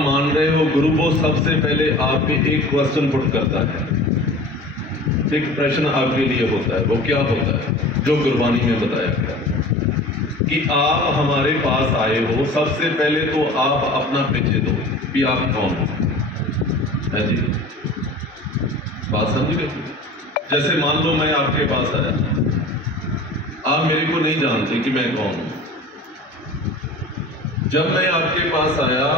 मान रहे हो गुरु वो सबसे पहले आप पे एक क्वेश्चन पुट करता है, एक प्रश्न आपके लिए होता है। वो क्या होता है? जो गुरबानी में बताया गया कि आप हमारे पास आए हो, सबसे पहले तो आप अपना परिचय दो कि आप कौन हो। है जी, बात समझ गए? जैसे मान लो मैं आपके पास आया, आप मेरे को नहीं जानते कि मैं कौन हूं। जब मैं आपके पास आया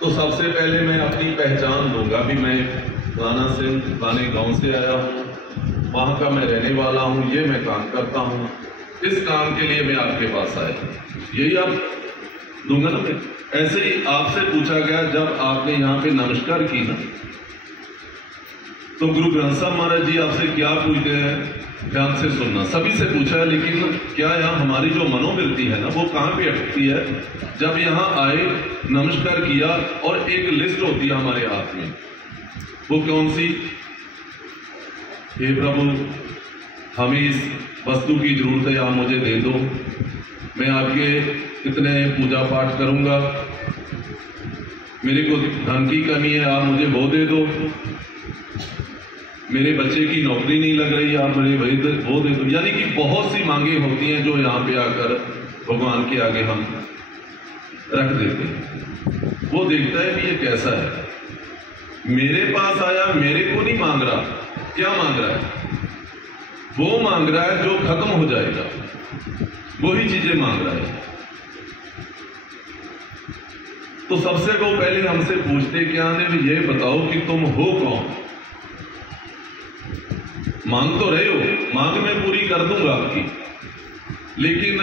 तो सबसे पहले मैं अपनी पहचान दूंगा भी मैं फलाना से फलाने गांव से आया हूँ, वहां का मैं रहने वाला हूँ, ये मैं काम करता हूँ, इस काम के लिए मैं आपके पास आया। यही आप दूंगा ना मैं। ऐसे ही आपसे पूछा गया जब आपने यहाँ पे नमस्कार की ना, तो गुरु ग्रंथ साहब महाराज जी आपसे क्या पूछते हैं, ध्यान से सुनना। सभी से पूछा है, लेकिन क्या यहाँ हमारी जो मनोवृत्ति है ना वो कहाँ पे अटकती है? जब यहाँ आए, नमस्कार किया और एक लिस्ट होती है हमारे हाथ में, वो कौन सी? हे प्रभु, हमें इस वस्तु की जरूरत है, आप मुझे दे दो, मैं आपके इतने पूजा पाठ करूंगा, मेरे को धन की कमी है, आप मुझे वो दे दो, मेरे बच्चे की नौकरी नहीं लग रही, आप मेरे वो दे दो। यानी कि बहुत सी मांगे होती हैं जो यहाँ पे आकर भगवान के आगे हम रख देते हैं। वो देखता है कि ये कैसा है, मेरे पास आया, मेरे को नहीं मांग रहा। क्या मांग रहा है? वो मांग रहा है जो खत्म हो जाएगा, वही चीजें मांग रहा है। तो सबसे वो पहले हमसे पूछते क्या ने, ये बताओ कि तुम हो कौन? मांग तो रहे हो, मांग मैं पूरी कर दूंगा आपकी, लेकिन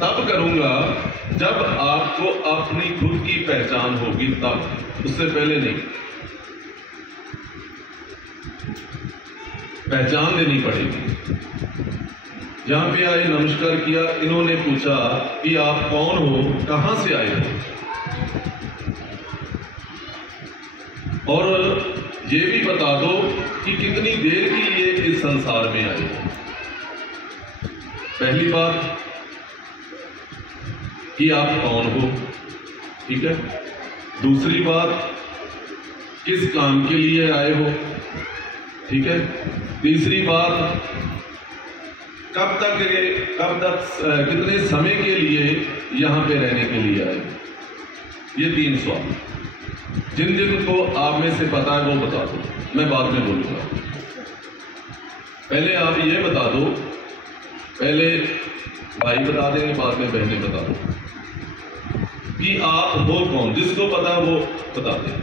तब करूंगा जब आपको अपनी खुद की पहचान होगी, तब, उससे पहले नहीं। पहचान देनी पड़ेगी। जहां पे आए, नमस्कार किया, इन्होंने पूछा कि आप कौन हो, कहां से आए हो, और ये भी बता दो कि कितनी देर के लिए इस संसार में आए हो। पहली बात कि आप कौन हो, ठीक है। दूसरी बात, किस काम के लिए आए हो, ठीक है। तीसरी बात, कब तक कितने समय के लिए यहां पे रहने के लिए आए हो। ये 3 सवाल। जिन जिन को आप में से पता है वो बता दो, मैं बाद में बोलूंगा। पहले आप ये बता दो, पहले भाई बता देंगे, बाद में बहनें बता दो कि आप हो कौन। जिसको पता है वो बता दें,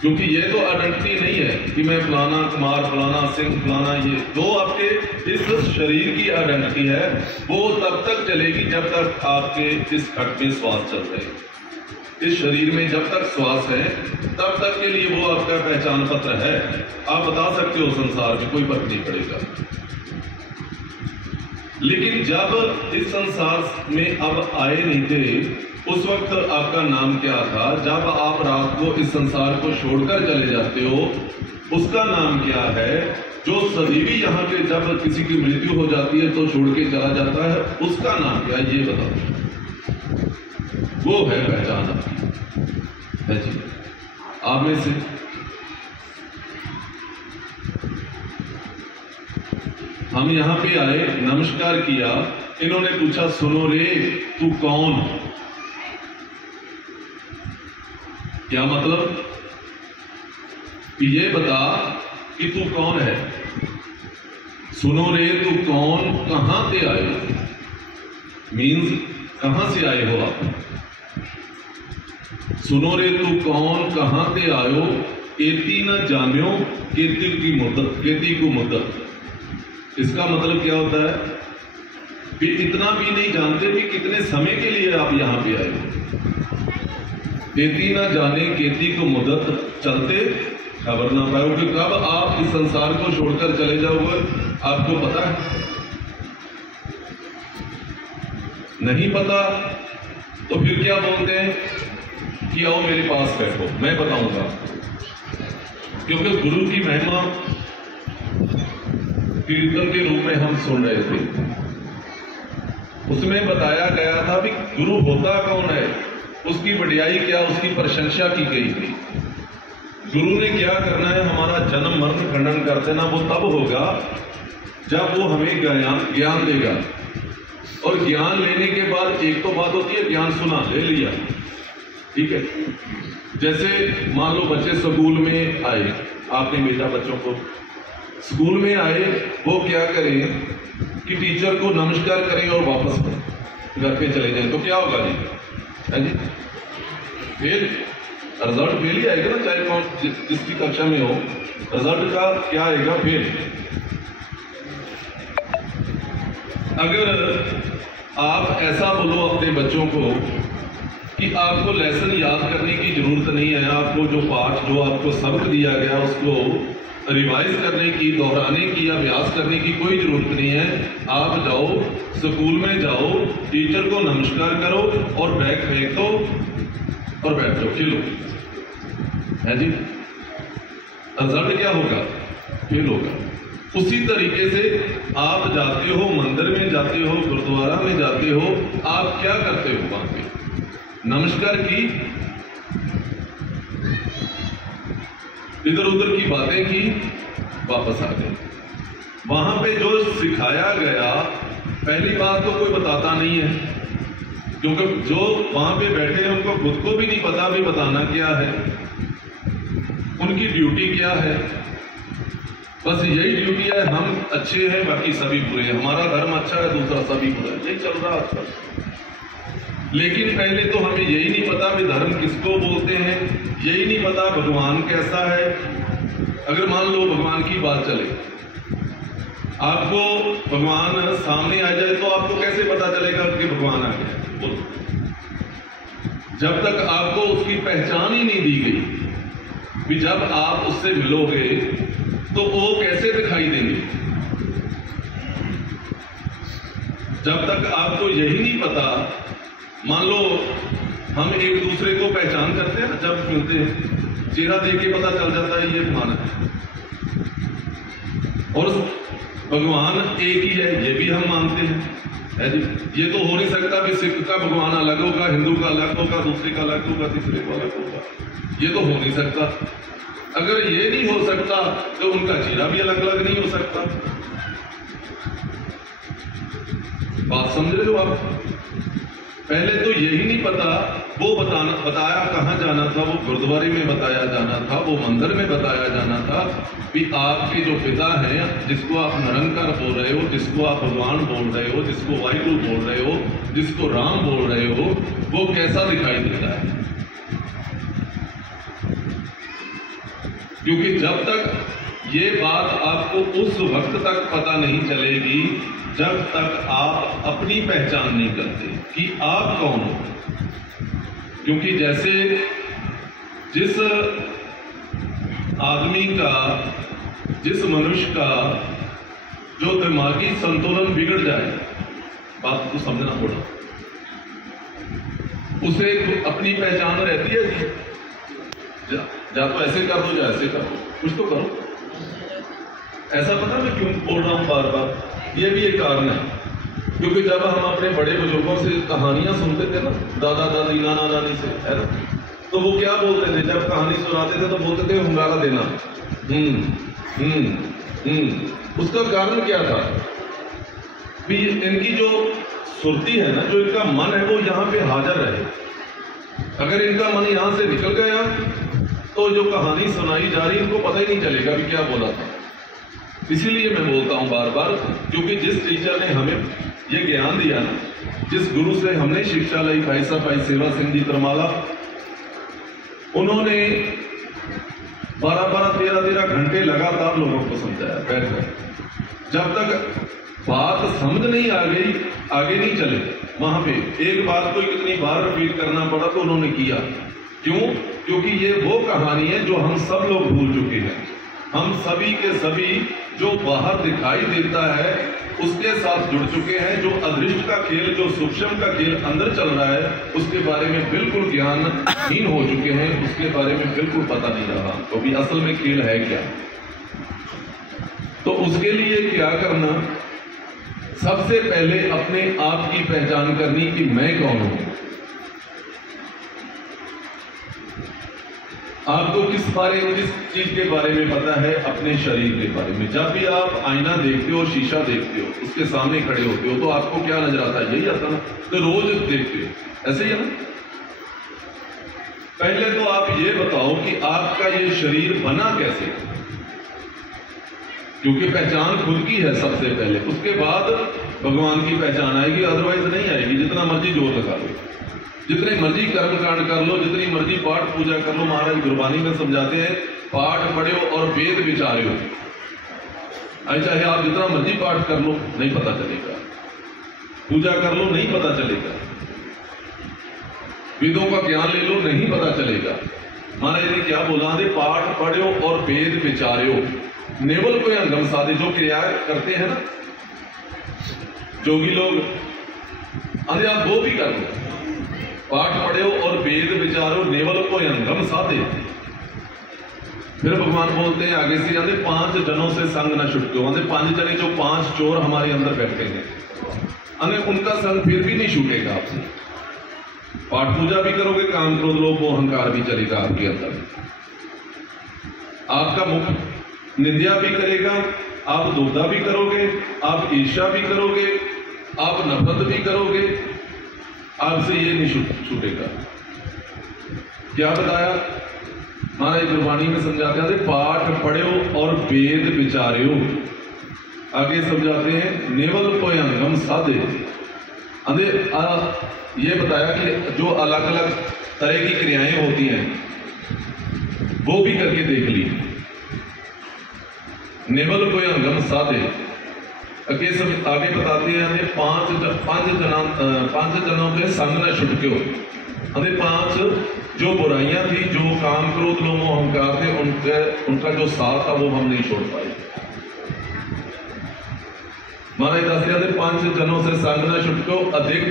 क्योंकि ये तो आइडेंटिटी नहीं है कि मैं फलाना कुमार, फलाना सिंह, फलाना, ये जो आपके इस शरीर की आइडेंटिटी है वो तब तक चलेगी जब तक आपके इस खट में श्वास चल रहे हैं। इस शरीर में जब तक श्वास है तब तक के लिए वो आपका पहचान पत्र है। आप बता सकते हो संसार में, कोई फर्क नहीं पड़ेगा। लेकिन जब इस संसार में अब आए नहीं थे, उस वक्त आपका नाम क्या था? जब आप रात को इस संसार को छोड़कर चले जाते हो, उसका नाम क्या है? जो सदैवी यहाँ पे जब किसी की मृत्यु हो जाती है तो छोड़ के चला जाता है, उसका नाम क्या है? ये बताओ। वो है पहचान आपकी, है जी। आप में से हम यहां पे आए, नमस्कार किया, इन्होंने पूछा सुनो रे तू कौन? क्या मतलब? कि ये बता कि तू कौन है। सुनो रे तू कौन, कहां से आए हो, मीन्स कहां से आए हो आप। सुनो रे तू कौन, कहां से आयो, केती न जान्यो केती की मुद्दत, केती को मुद्दत। इसका मतलब क्या होता है कि इतना भी नहीं जानते कि कितने समय के लिए आप यहां पे आए हो। केती न जाने केती को मुद्दत, चलते खबर ना पाओ कि कब आप इस संसार को छोड़कर चले जाओगे, आपको पता है? नहीं पता तो फिर क्या बोलते हैं कि आओ मेरे पास बैठो, मैं बताऊंगा। क्योंकि गुरु की महिमा कीर्तन के रूप में हम सुन रहे थे, उसमें बताया गया था कि गुरु होता कौन है। उसकी बढ़ियाई क्या, उसकी प्रशंसा की गई थी। गुरु ने क्या करना है, हमारा जन्म मरण खंडन कर देना। वो तब होगा जब वो हमें ज्ञान देगा। और ज्ञान लेने के बाद एक तो बात होती है ज्ञान सुना, ले लिया, ठीक है। जैसे मान लो बच्चे स्कूल में आए, आपने भेजा बच्चों को, स्कूल में आए, वो क्या करें कि टीचर को नमस्कार करें और वापस घर पे चले जाएं, तो क्या होगा जी? है जी, फेल, रिजल्ट फेल ही आएगा ना, चाहे कौन जिसकी कक्षा में हो, रिजल्ट का क्या आएगा? फेल। अगर आप ऐसा बोलो अपने बच्चों को कि आपको लेसन याद करने की जरूरत नहीं है, आपको जो पाठ, जो आपको सबक दिया गया उसको रिवाइज करने की, दोहराने की, अभ्यास करने की कोई जरूरत नहीं है। आप जाओ, स्कूल में जाओ, टीचर को नमस्कार करो और बैग फेंक दो और बैठ जाओ, खेलो, है जी। रिजल्ट क्या होगा? फेल होगा। उसी तरीके से आप जाते हो, मंदिर में जाते हो, गुरुद्वारा में जाते हो, आप क्या करते हो? वहां पे नमस्कार की, इधर उधर की बातें की, वापस आ गए। वहां पे जो सिखाया गया, पहली बात तो कोई बताता नहीं है, क्योंकि जो वहां पे बैठे हैं उनको खुद को भी नहीं पता भी बताना क्या है, उनकी ड्यूटी क्या है। बस यही ड्यूटी है, हम अच्छे हैं बाकी सभी बुरे हैं, हमारा धर्म अच्छा है दूसरा सभी बुरा है, यही चल रहा आजकल। लेकिन पहले तो हमें यही नहीं पता भी धर्म किसको बोलते हैं, यही नहीं पता भगवान कैसा है। अगर मान लो भगवान की बात चले, आपको भगवान सामने आ जाए तो आपको कैसे पता चलेगा कि भगवान आ गया? बोलो। जब तक आपको उसकी पहचान ही नहीं दी गई भी जब आप उससे मिलोगे तो वो कैसे दिखाई देंगे, जब तक आपको यही नहीं पता। मान लो हम एक दूसरे को पहचान करते हैं ना, जब मिलते हैं चेहरा देख के पता चल जाता है ये माना है, और भगवान एक ही है ये भी हम मानते हैं, है जी। ये तो हो नहीं सकता कि सिख का भगवान अलग होगा, हिंदू का अलग होगा, दूसरे का अलग होगा, तीसरे का अलग होगा, ये तो हो नहीं सकता। अगर ये नहीं हो सकता तो उनका चेहरा भी अलग अलग नहीं हो सकता। बात समझ रहे हो आप? पहले तो यही नहीं पता, वो बताया कहाँ जाना था, वो गुरुद्वारे में बताया जाना था, वो मंदिर में बताया जाना था कि आपके जो पिता हैं, जिसको आप निरंकार बोल रहे हो, जिसको आप भगवान बोल रहे हो, जिसको वाहिगुरु बोल रहे हो, जिसको राम बोल रहे हो, वो कैसा दिखाई देता है। क्योंकि जब तक ये बात आपको उस वक्त तक पता नहीं चलेगी जब तक आप अपनी पहचान नहीं करते कि आप कौन हो। क्योंकि जैसे जिस आदमी का, जिस मनुष्य का जो दिमागी संतुलन बिगड़ जाए, बात को समझना पड़ा, उसे अपनी पहचान रहती है। या तो ऐसे कर दो या ऐसे कर दो, कुछ तो करो। ऐसा पता मैं क्यों बोल रहा हूं बार बार, ये भी एक कारण है। क्योंकि जब हम अपने बड़े बुजुर्गों से कहानियां सुनते थे ना, दादा दादी नाना नानी से, है ना, तो वो क्या बोलते थे जब कहानी सुनाते थे? तो बोलते थे हुंगारा देना। उसका कारण क्या था? भी इनकी जो सुरती है ना, जो इनका मन है, वो यहाँ पे हाजिर रहे। अगर इनका मन यहाँ से निकल गया तो जो कहानी सुनाई जा रही इनको पता ही नहीं चलेगा भी क्या बोला था। इसीलिए मैं बोलता हूं बार बार, क्योंकि जिस टीचर ने हमें ये ज्ञान दिया ना, जिस गुरु से हमने शिक्षा ली, भाई साहब भाई सेवा सिंह जी तरमाला, उन्होंने 12-12, 13-13 घंटे लगातार लोगों को समझाया बैठकर। जब तक बात समझ नहीं आ गई, आगे नहीं चले। वहां पे एक बात को कितनी बार रिपीट करना पड़ा तो उन्होंने किया। क्यों? क्योंकि ये वो कहानी है जो हम सब लोग भूल चुके हैं। हम सभी के सभी जो बाहर दिखाई देता है उसके साथ जुड़ चुके हैं। जो अदृष्ट का खेल, जो सूक्ष्म का खेल अंदर चल रहा है, उसके बारे में बिल्कुल ज्ञानहीन हो चुके हैं, उसके बारे में बिल्कुल पता नहीं रहा तो भी असल में खेल है क्या। तो उसके लिए क्या करना? सबसे पहले अपने आप की पहचान करनी कि मैं कौन हूं। आपको किस चीज के बारे में पता है? अपने शरीर के बारे में। जब भी आप आईना देखते हो, शीशा देखते हो, उसके सामने खड़े होते हो, तो आपको क्या नजर आता है? यही आता ना, तो रोज देखते हो, ऐसे ही है ना। पहले तो आप ये बताओ कि आपका ये शरीर बना कैसे? क्योंकि पहचान खुद की है सबसे पहले, उसके बाद भगवान की पहचान आएगी, अदरवाइज नहीं आएगी। जितना मर्जी जोर लगा लो, जितने मर्जी कर्म कांड कर लो, जितनी मर्जी पाठ पूजा कर लो। महाराज गुरबानी में समझाते हैं, पाठ पढ़ो और वेद विचारो। चाहे आप जितना मर्जी पाठ कर लो, नहीं पता चलेगा। पूजा कर लो, नहीं पता चलेगा। वेदों का ज्ञान ले लो, नहीं पता चलेगा। महाराज ने क्या बोला? दे पाठ पढ़ो और वेद विचारो, नेवल को अंगम साधे। जो क्रिया करते हैं ना जोगी लोग, अरे आप वो भी कर लो। पाठ पढ़ो और वेद विचारो, नेवल को अंगम साधे। फिर भगवान बोलते हैं आगे से, आते 5 जनों से संग न छुटके। आते 5 जने जो 5 चोर हमारे अंदर बैठे हैं, अने उनका संग फिर भी नहीं छूटेगा आपसे। पाठ पूजा भी करोगे, काम क्रोध लोभ मोह अहंकार भी चलेगा आपके अंदर। आपका मुख निंदा भी करेगा, आप दुविधा भी करोगे, आप ईर्ष्या भी करोगे, आप नफरत भी करोगे, आपसे ये नहीं छूटेगा। क्या बताया महाराज गुरबानी में? समझाते हैं पाठ पढ़ो और वेद विचारो। आगे समझाते हैं नेवल को अंगम साधे। ये बताया कि जो अलग अलग तरह की क्रियाएं होती हैं वो भी करके देख ली। नेवल को अंगम साधे। आगे बताते हैं 5 जनों के संग न छुटके हो। 5 जो बुराइयां थी, जो काम क्रोध लोभ मोह अहंकार थे, उनका जो साथ था वो हम नहीं छोड़ पाए। महाराज दस 5 जनों से संग न छुटको, अधिक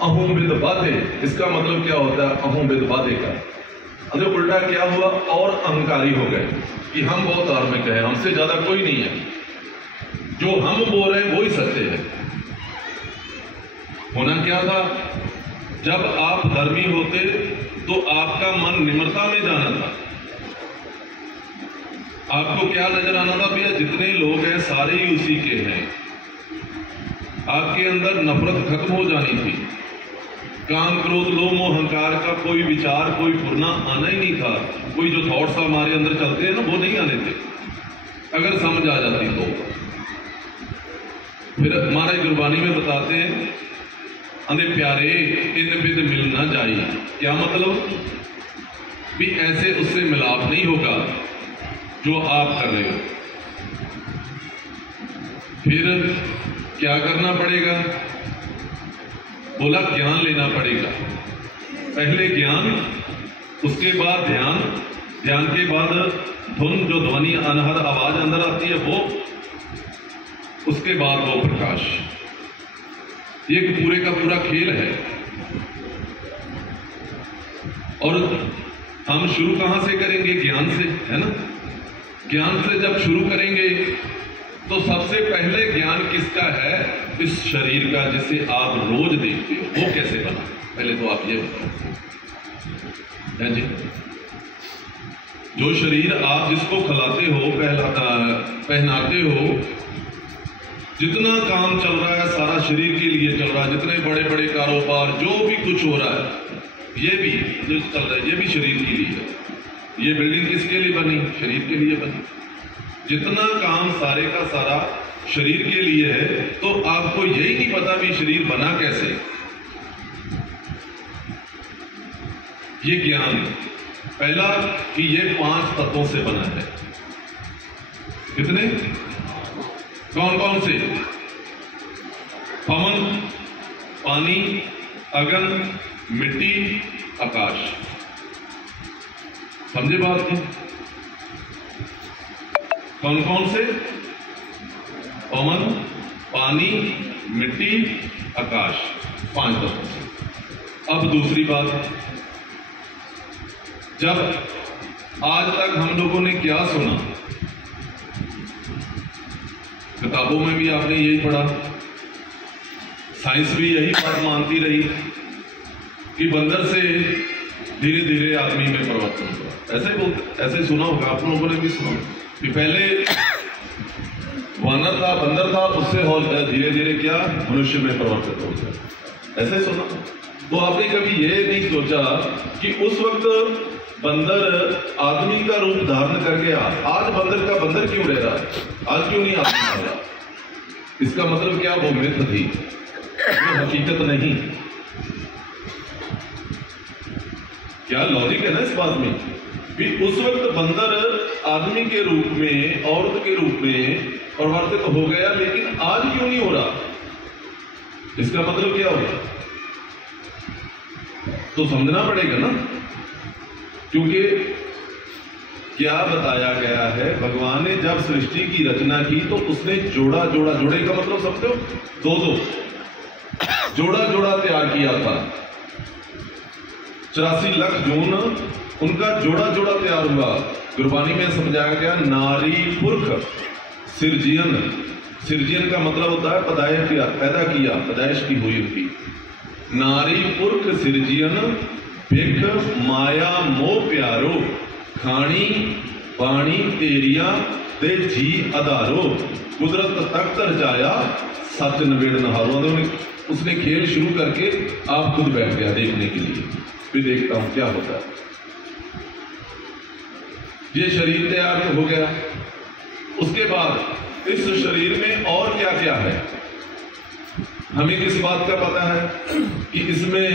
अहम विद बाधे। इसका मतलब क्या होता है अहम विद बाधे का? अरे उल्टा क्या हुआ? और अहंकारी हो गए कि हम बहुत धार्मिक है, हमसे ज्यादा कोई नहीं है, जो हम बोल रहे हैं वही सत्य है। होना क्या था? जब आप धर्मी होते तो आपका मन निम्रता में जाना था। आपको क्या नजर आना था? भैया जितने लोग हैं सारे ही उसी के हैं। आपके अंदर नफरत खत्म हो जानी थी। काम क्रोध लोभ मोह अहंकार का कोई विचार, कोई फुरना आना ही नहीं था। कोई जो थॉट्स हमारे अंदर चलते हैं ना, वो नहीं आने थे, अगर समझ आ जाती तो। फिर महाराज गुरबानी में बताते हैं, अंधे प्यारे इन विद मिल ना जाई। क्या मतलब? भी ऐसे उससे मिलाप नहीं होगा जो आप कर रहे हो। फिर क्या करना पड़ेगा? बोला ज्ञान लेना पड़ेगा। पहले ज्ञान, उसके बाद ध्यान, ध्यान के बाद धुन, जो ध्वनि अनहद आवाज अंदर आती है वो, उसके बाद वो प्रकाश। ये पूरे का पूरा खेल है। और हम शुरू कहां से करेंगे? ज्ञान से, है ना। ज्ञान से जब शुरू करेंगे तो सबसे पहले ज्ञान किसका है? इस शरीर का, जिसे आप रोज देखते हो, वो कैसे बना? पहले तो आप ये बताओ, है जी। जो शरीर आप जिसको खिलाते हो, पहनाते हो, जितना काम चल रहा है सारा शरीर के लिए चल रहा है। जितने बड़े बड़े कारोबार, जो भी कुछ हो रहा है, ये भी जो चल रहा है, ये भी शरीर के लिए है। ये बिल्डिंग किसके लिए बनी? शरीर के लिए बनी। जितना काम सारे का सारा शरीर के लिए है, तो आपको यही नहीं पता भी शरीर बना कैसे। ये ज्ञान पहला कि ये 5 तत्वों से बना है। कितने? कौन कौन से? पवन, पानी, अगन, मिट्टी, आकाश। समझे बात की? कौन कौन से? पवन, पानी, मिट्टी, आकाश, 5 तत्व। अब दूसरी बात, जब आज तक हम लोगों ने क्या सुना, किताबों में भी आपने यही पढ़ा, साइंस भी यही बात मानती रही कि बंदर से धीरे धीरे आदमी में परिवर्तन हुआ। ऐसे बोलते, ऐसे सुना होगा आप लोगों ने भी सुना कि पहले वानर था, बंदर था, उससे धीरे धीरे क्या मनुष्य में परिवर्तित हो गया। ऐसे सुना। तो आपने कभी ये नहीं सोचा कि उस वक्त बंदर आदमी का रूप धारण करके आज बंदर का बंदर क्यों रह रहा है, आज क्यों नहीं आदमी आ रहा? इसका मतलब क्या, वो मिथ थी, वो हकीकत नहीं। क्या लॉजिक है ना इस बात में भी उस वक्त बंदर आदमी के रूप में, औरत के रूप में परिवर्तित हो गया, लेकिन आज क्यों नहीं हो रहा? इसका मतलब क्या होगा? तो समझना पड़ेगा ना, क्योंकि क्या बताया गया है, भगवान ने जब सृष्टि की रचना की तो उसने जोड़ा जोड़ा, जोड़े का मतलब समझते हो, दो दो जोड़ा जोड़ा तैयार किया था। 84 लाख जून उनका जोड़ा जोड़ा तैयार हुआ। गुरबानी में समझाया गया नारी पुरख सिरजियन। सिरजियन का मतलब होता है पैदाइश किया, पैदा किया, पैदाइश की हुई उनकी। नारी पुरख सिरजियन भिख माया मोह प्यारो खानी पानी तेरिया ते जी आधारो कुदरत तख्त रचाया सच नवेड़ नहारो। उसने खेल शुरू करके आप खुद बैठ गया देखने के लिए, फिर देखता हूं क्या होता है। ये शरीर तैयार हो गया, उसके बाद इस शरीर में और क्या क्या है हमें किस बात का पता है कि इसमें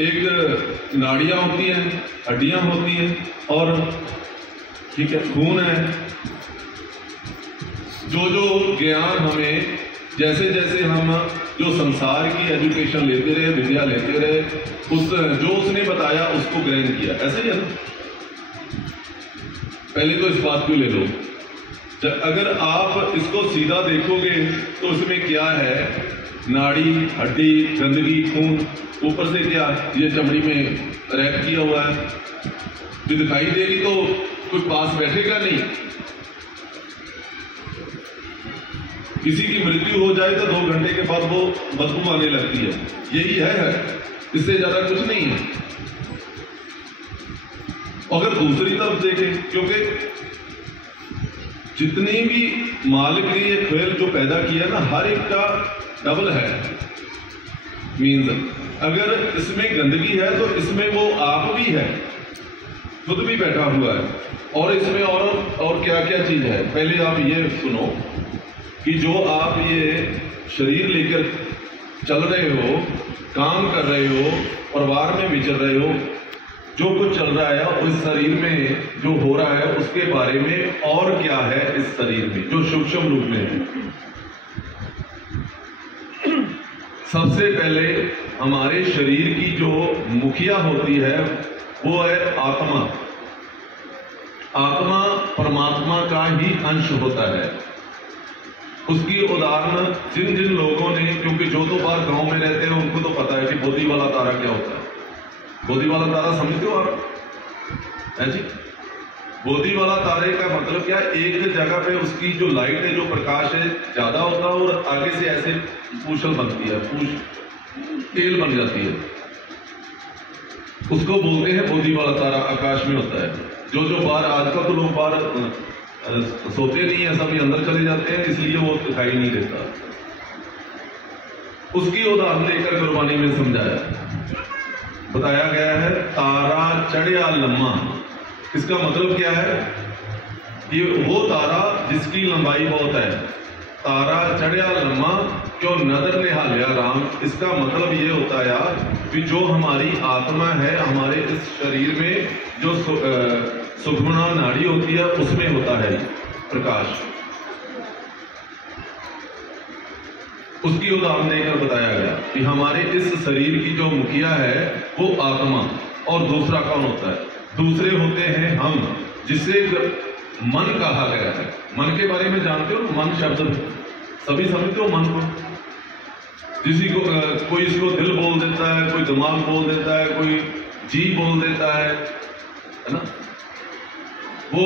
एक नाड़ियां होती हैं, हड्डियां होती हैं, और ठीक है खून है। जो जो ज्ञान हमें जैसे जैसे हम जो संसार की एजुकेशन लेते रहे, विद्या लेते रहे, जो उसने बताया उसको ग्रहण किया, ऐसे ही है ना। पहले तो इस बात को ले लो, अगर आप इसको सीधा देखोगे तो इसमें क्या है, नाड़ी, हड्डी, गंदगी, खून, ऊपर से क्या ये चमड़ी में रैप किया हुआ है, जो दिखाई देगी तो कोई पास बैठेगा नहीं। किसी की मृत्यु हो जाए तो 2 घंटे के बाद वो बदबू आने लगती है, यही है, इससे ज्यादा कुछ नहीं है। अगर दूसरी तरफ देखें, क्योंकि जितनी भी मालिक ने ये खेल जो पैदा किया ना, हर एक का डबल है। मीन्स अगर इसमें गंदगी है तो इसमें वो आप भी है, खुद भी बैठा हुआ है, और इसमें और क्या क्या चीज है। पहले आप ये सुनो कि जो आप ये शरीर लेकर चल रहे हो, काम कर रहे हो, परिवार में विचर रहे हो, जो कुछ चल रहा है उस शरीर में जो हो रहा है उसके बारे में और क्या है इस शरीर में जो सूक्ष्म रूप में है। सबसे पहले हमारे शरीर की जो मुखिया होती है वो है आत्मा। आत्मा परमात्मा का ही अंश होता है। उसकी उदाहरण जिन जिन लोगों ने, क्योंकि जो तो बार गांव में रहते हैं उनको तो पता है कि बोधी वाला तारा क्या होता है। बोधी वाला तारा समझते हो आप? है जी। बोधी वाला तारे का मतलब क्या, एक जगह पे उसकी जो लाइट है, जो प्रकाश है ज्यादा होता है और आगे से ऐसे पूछल बनती है, तेल बन जाती है, उसको बोलते हैं बोधी वाला तारा। आकाश में होता है। जो जो बाहर, आजकल तो लोग बाहर सोते नहीं है, सभी अंदर चले जाते हैं, इसलिए वो दिखाई नहीं देता। उसकी उदाहरण लेकर गुरबानी में समझाया, बताया गया है तारा चढ़िया लम्मा। इसका मतलब क्या है, ये वो तारा जिसकी लंबाई बहुत है। तारा चढ़िया लम्मा क्यों नदर ने हालिया राम। इसका मतलब ये होता है यार कि जो हमारी आत्मा है, हमारे इस शरीर में जो सुखमना नाड़ी होती है उसमें होता है प्रकाश। उसकी उदाहरण देकर बताया गया कि हमारे इस शरीर की जो मुखिया है वो आत्मा, और दूसरा कौन होता है? दूसरे होते हैं हम, जिसे मन कहा गया है। मन के बारे में जानते हो? मन शब्द सभी समझते हो मन को? किसी को कोई इसको दिल बोल देता है, कोई दिमाग बोल देता है, कोई जी बोल देता है ना। वो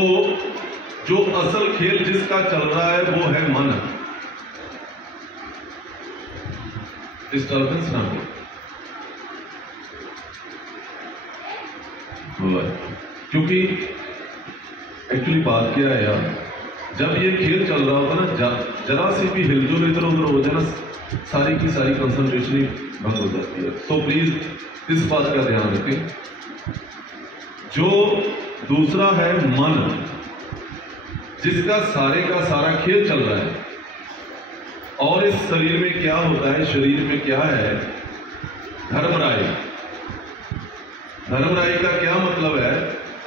जो असल खेल जिसका चल रहा है वो है मन। डिस्टर्बेंस ना हो। हुआ है। क्योंकि एक्चुअली बात क्या है यार, जब ये खेल चल रहा होता ना, जरा सी भी हिलजुल इधर उधर हो जाए ना, सारी की सारी कंसंट्रेशन ही बंद हो जाती है। तो प्लीज इस बात का ध्यान रखें। जो दूसरा है मन, जिसका सारे का सारा खेल चल रहा है, और इस शरीर में क्या होता है, शरीर में क्या है, धर्मराय। धर्मराय का क्या मतलब है,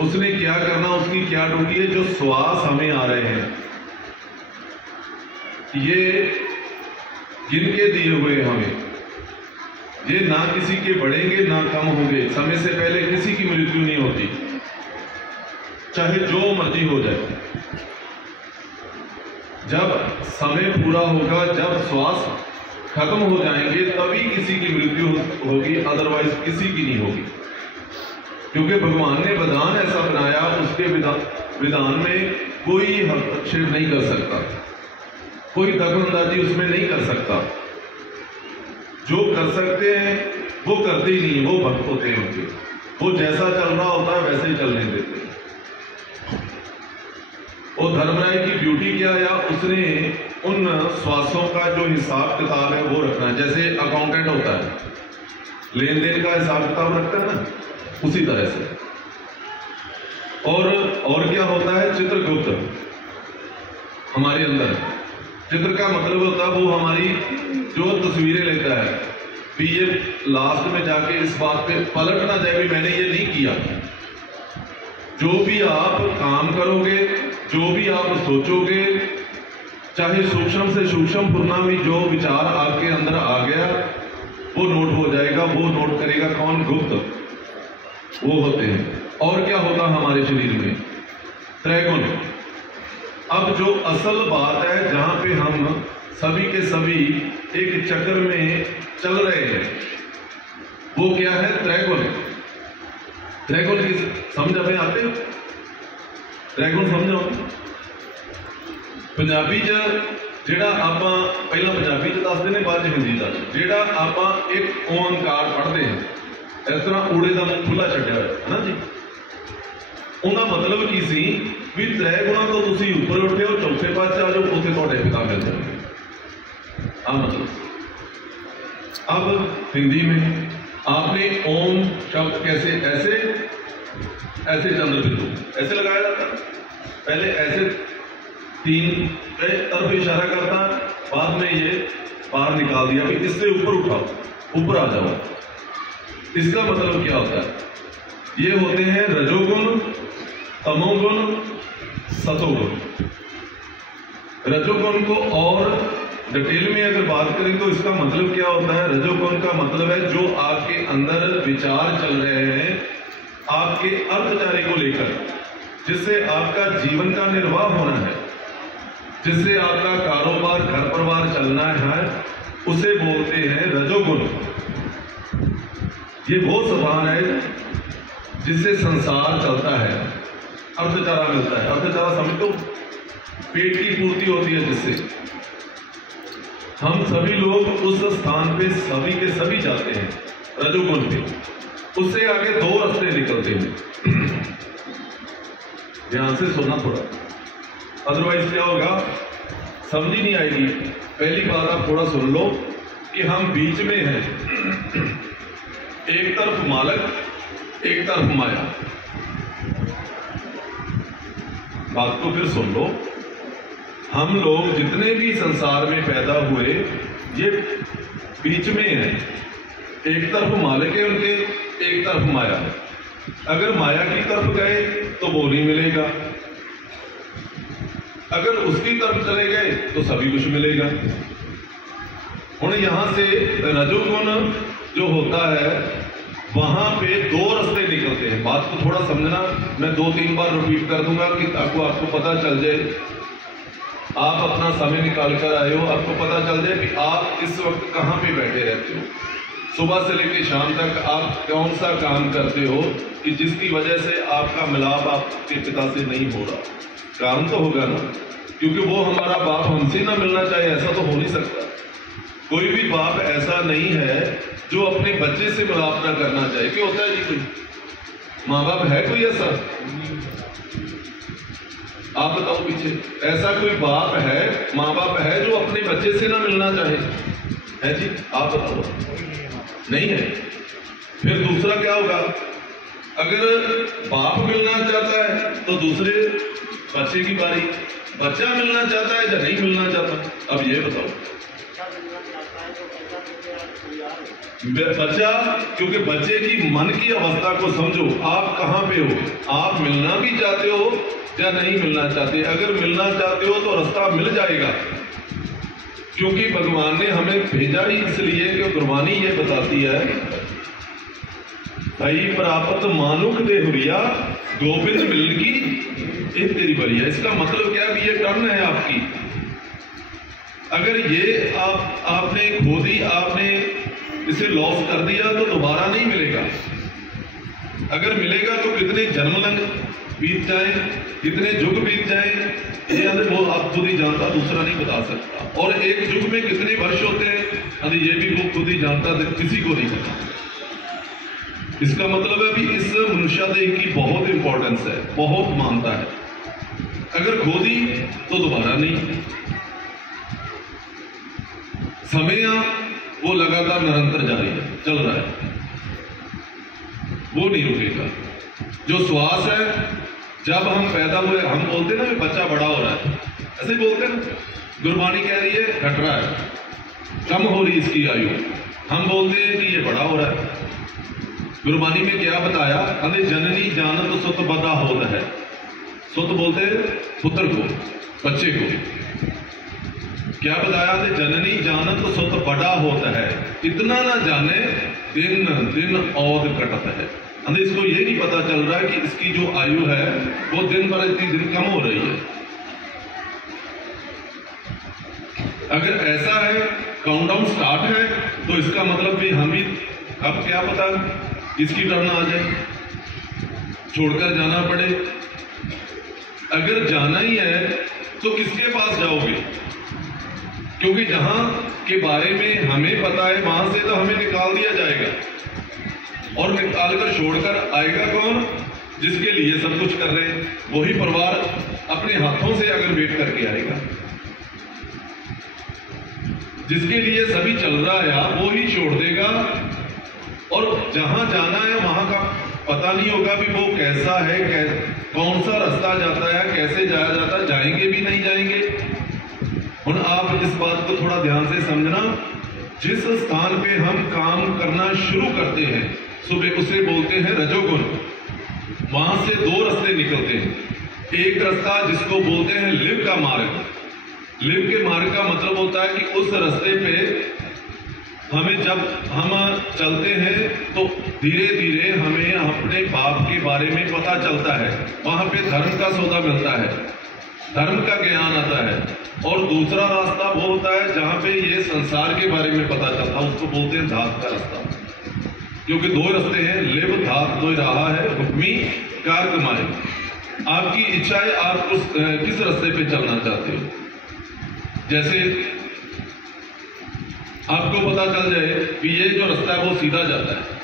उसने क्या करना, उसकी क्या ड्यूटी है। जो श्वास हमें आ रहे हैं, ये जिनके दिए हुए हमें, ये ना किसी के बढ़ेंगे ना कम होंगे। समय से पहले किसी की मृत्यु नहीं होती, चाहे जो मर्जी हो जाए। जब समय पूरा होगा, जब श्वास खत्म हो जाएंगे, तभी किसी की मृत्यु होगी, अदरवाइज किसी की नहीं होगी। क्योंकि भगवान ने विधान ऐसा बनाया, उसके विधान में कोई हस्तक्षेप नहीं कर सकता, कोई दखलंदाजी उसमें नहीं कर सकता। जो कर सकते हैं वो करते ही नहीं, वो भक्त होते हैं उनके, वो जैसा चल रहा होता है वैसे ही चलने देते हैं। और धर्मराय की ड्यूटी क्या है, उसने उन श्वासों का जो हिसाब किताब है वो रखना है। जैसे अकाउंटेंट होता है, लेन देन का हिसाब किताब रखता है ना, उसी तरह से। और क्या होता है, चित्रगुप्त हमारे अंदर। चित्र का मतलब होता है वो हमारी जो तस्वीरें लेता है, भी ये लास्ट में जाके इस बात पे पलट ना जाए भी मैंने ये नहीं किया। जो भी आप काम करोगे, जो भी आप सोचोगे, चाहे सूक्ष्म से सूक्ष्म पुरना में जो विचार आपके अंदर आ गया वो नोट हो जाएगा। वो नोट करेगा कौन, गुप्त, वो होते हैं। और क्या होता है हमारे शरीर में, त्रैगुण। अब जो असल बात है, जहां पे हम सभी के सभी एक चक्र में चल रहे हैं, वो क्या है, त्रैगुण। त्रैगुण की समझ में आते हो, त्रैगुण समझो। पंजाबी ਜਿਹੜਾ ਆਪਾਂ ਪਹਿਲਾਂ ਪੰਜਾਬੀ ਚ ਦੱਸਦੇ ਨੇ, ਬਾਅਦ ਚ ਹਿੰਦੀ ਦਾ। ਜਿਹੜਾ ਆਪਾਂ ਇੱਕ ਓੰਕਾਰ ਪੜ੍ਹਦੇ ਹਾਂ, ਇਸ ਤਰ੍ਹਾਂ ਊੜੇ ਦਾ ਮੂੰਹ ਖੁੱਲਾ ਛੱਡਿਆ ਹੋਇਆ ਹੈ ਨਾ ਜੀ, ਉਹਦਾ ਮਤਲਬ ਕੀ ਸੀ ਵੀ ਤ੍ਰੈ ਗੁਣਾ ਤੋਂ ਤੁਸੀਂ ਉੱਪਰ ਉੱਠੇ ਹੋ, ਚੌਥੇ ਪਾਤਸ਼ਾਹ ਆ ਜਾਓ, ਉੱਥੇ ਤੁਹਾਡੇ ਪਿਤਾ ਮਿਲ ਜਾਣਗੇ। ਆ मतलब। अब हिंदी में आपने ओम शब्द कैसे, ऐसे चंद्र बिंदु ऐसे लगाया जाता, पहले ऐसे 3 तरफ इशारा करता, बाद में ये बाहर निकाल दिया कि इससे ऊपर उठाओ, ऊपर आ जाओ। इसका मतलब क्या होता है, ये होते हैं रजोगुण, तमोगुण, सतोगुण। रजोगुण को और डिटेल में अगर बात करें तो इसका मतलब क्या होता है, रजोगुण का मतलब है जो आपके अंदर विचार चल रहे हैं आपके अर्थचारी को लेकर, जिससे आपका जीवन का निर्वाह होना है, जिससे आपका कारोबार घर परिवार चलना है, उसे बोलते हैं रजोगुण। ये वो साधन है जिससे संसार चलता है, अर्थचारा मिलता है। अर्थचारा समझ लो, पेट की पूर्ति होती है, जिससे हम सभी लोग उस स्थान पे सभी के सभी जाते हैं, रजोगुण पे। उससे आगे 2 रास्ते निकलते हैं, ध्यान से सुनना थोड़ा, अदरवाइज क्या होगा समझ ही नहीं आएगी। पहली बात आप थोड़ा सुन लो कि हम बीच में हैं, एक तरफ मालक, एक तरफ माया। बात को फिर सुन लो, हम लोग जितने भी संसार में पैदा हुए ये बीच में हैं, एक तरफ मालिक है उनके, एक तरफ माया है। अगर माया की तरफ गए तो वो नहीं मिलेगा, अगर उसकी तरफ चले गए तो सभी कुछ मिलेगा। और यहां से रजोगुण जो होता है वहां पे 2 रास्ते निकलते हैं। बात को थोड़ा समझना, मैं 2-3 बार रिपीट कर दूंगा कि ताकि आपको पता चल जाए। आप अपना समय निकाल कर आए हो, आपको पता चल जाए कि आप इस वक्त कहाँ पे बैठे रहते हो, सुबह से लेकर शाम तक आप कौन सा काम करते हो कि जिसकी वजह से आपका मिलाप आपके पिता से नहीं हो रहा। कारण तो होगा ना, क्योंकि वो हमारा बाप हमसे ना मिलना चाहे, ऐसा तो हो नहीं सकता। कोई भी बाप ऐसा नहीं है जो अपने बच्चे से मिलाप ना करना चाहे। क्यों होता है जी, कोई माँ बाप है कोई ऐसा? आप बताओ पीछे ऐसा कोई बाप है, माँ बाप है जो अपने बच्चे से ना मिलना चाहे? है जी? आप बताओ। नहीं है। फिर दूसरा क्या होगा? अगर बाप मिलना चाहता है तो दूसरे बच्चे की बारी, बच्चा मिलना चाहता है या नहीं मिलना चाहता? अब ये बताओ। बच्चा, क्योंकि बच्चे की मन की अवस्था को समझो, आप कहां पे हो? आप मिलना भी चाहते हो या नहीं मिलना चाहते? अगर मिलना चाहते हो तो रास्ता मिल जाएगा, क्योंकि भगवान ने हमें भेजा ही इसलिए कि गुरबानी ये बताती है, भाई प्राप्त मानुक दे हुरिया गोविंद मिलन की एक तेरी बरिया। इसका मतलब क्या है? ये टर्न है आपकी। अगर ये आपने खो दी, आपने इसे लॉस कर दिया तो दोबारा नहीं मिलेगा। अगर मिलेगा तो कितने जन्म लग बीत जाए, कितने युग बीत जाए, ये वो आप खुद ही जानता, दूसरा नहीं बता सकता। और एक युग में कितने वर्ष होते हैं, ये भी वो खुद ही जानता, किसी को नहीं पता। इसका मतलब है भी इस मनुष्यदेह की बहुत इंपॉर्टेंस है, बहुत मानता है। अगर खो दी तो दोबारा नहीं। समय वो लगातार निरंतर जारी है, चल रहा है, वो नहीं रुकेगा। जो श्वास है, जब हम पैदा हुए, हम बोलते ना बच्चा बड़ा हो रहा है, ऐसे बोलते ना। गुरबानी कह रही है घट रहा है, कम हो रही इसकी आयु। हम बोलते हैं कि ये बड़ा हो रहा है। गुरबानी में क्या बताया? अरे जननी जानत सुत बदा होता है। सुत बोलते पुत्र को, बच्चे को। क्या बताया? जननी जानत सुत बड़ा होता है, इतना ना जाने दिन दिन औद कटत है। इसको ये नहीं पता चल रहा है कि इसकी जो आयु है वो दिन पर इतनी दिन कम हो रही है। अगर ऐसा है, काउंटडाउन स्टार्ट है, तो इसका मतलब भी हम भी, अब क्या पता इसकी टर्न आ जाए, छोड़कर जाना पड़े। अगर जाना ही है तो किसके पास जाओगे? क्योंकि जहां के बारे में हमें पता है वहां से तो हमें निकाल दिया जाएगा, और निकालकर छोड़कर आएगा कौन? जिसके लिए सब कुछ कर रहे हैं, वही परिवार अपने हाथों से अगर वेट करके आएगा। जिसके लिए सभी चल रहा है वो ही छोड़ देगा, और जहां जाना है वहां का पता नहीं होगा भी वो कैसा है, कौन सा रास्ता जाता है, कैसे जाया जाता है, जाएंगे भी नहीं जाएंगे। और आप इस बात को थोड़ा ध्यान से समझना, जिस स्थान पे हम काम करना शुरू करते हैं सुबह, उसे बोलते हैं रजोगुण। वहां से दो रास्ते निकलते हैं। एक रास्ता जिसको बोलते हैं लिव का मार्ग। लिव के मार्ग का मतलब होता है कि उस रास्ते पे हमें जब हम चलते हैं तो धीरे धीरे हमें अपने बाप के बारे में पता चलता है। वहां पे धर्म का सौदा मिलता है, धर्म का ज्ञान आता है। और दूसरा रास्ता वो होता है जहां पे ये संसार के बारे में पता चलता है, उसको बोलते हैं धात का रास्ता। क्योंकि दो रास्ते हैं, लिव धात दो रहा है, हुक्मी कार कमाए। आपकी इच्छा है आप उस किस रास्ते पे चलना चाहते हो। जैसे आपको पता चल जाए कि ये जो रास्ता है वो सीधा जाता है,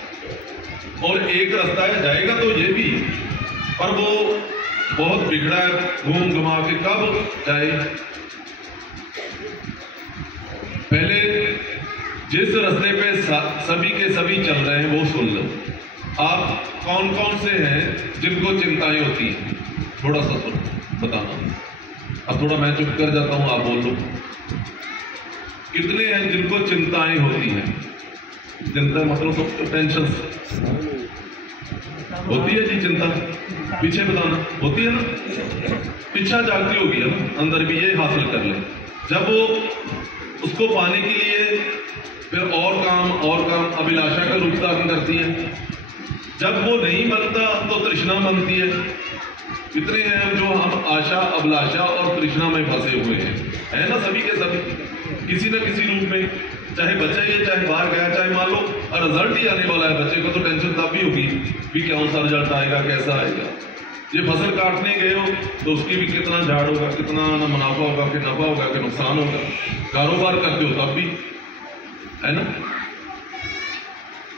और एक रास्ता है जाएगा तो ये भी, पर वो बहुत बिगड़ा है, घूम घुमा के कब जाए। पहले जिस रास्ते पे सभी के सभी चल रहे हैं वो सुन लो। आप कौन कौन से हैं जिनको चिंताएं होती हैं, थोड़ा सा सुन बताना। अब थोड़ा मैं चुप कर जाता हूं, आप बोल लो। कितने हैं जिनको चिंताएं होती हैं? चिंता मतलब तो टेंशन होती है जी। चिंता पीछे बताना होती है ना, इच्छा जागती होगी है ना अंदर भी, ये हासिल कर ले। जब वो उसको पाने के लिए फिर और काम अभिलाषा का रूप धारण करती है। जब वो नहीं बनता तो तृष्णा बनती है। कितने हैं जो हम आशा, अभिलाषा और तृष्णा में फंसे हुए हैं, है ना सभी के सभी, किसी न किसी रूप में। चाहे बच्चा ही है, चाहे बाहर गया, चाहे मान लो रिजल्ट ही आने वाला है, बच्चे को तो टेंशन तब भी होगी कि कौन सा रिजल्ट आएगा, कैसा आएगा। ये फसल काटने गए हो तो उसकी भी कितना झाड़ होगा, कितना ना मुनाफा होगा, कि नफा होगा, कि नुकसान होगा। कारोबार करते हो तब भी, है ना।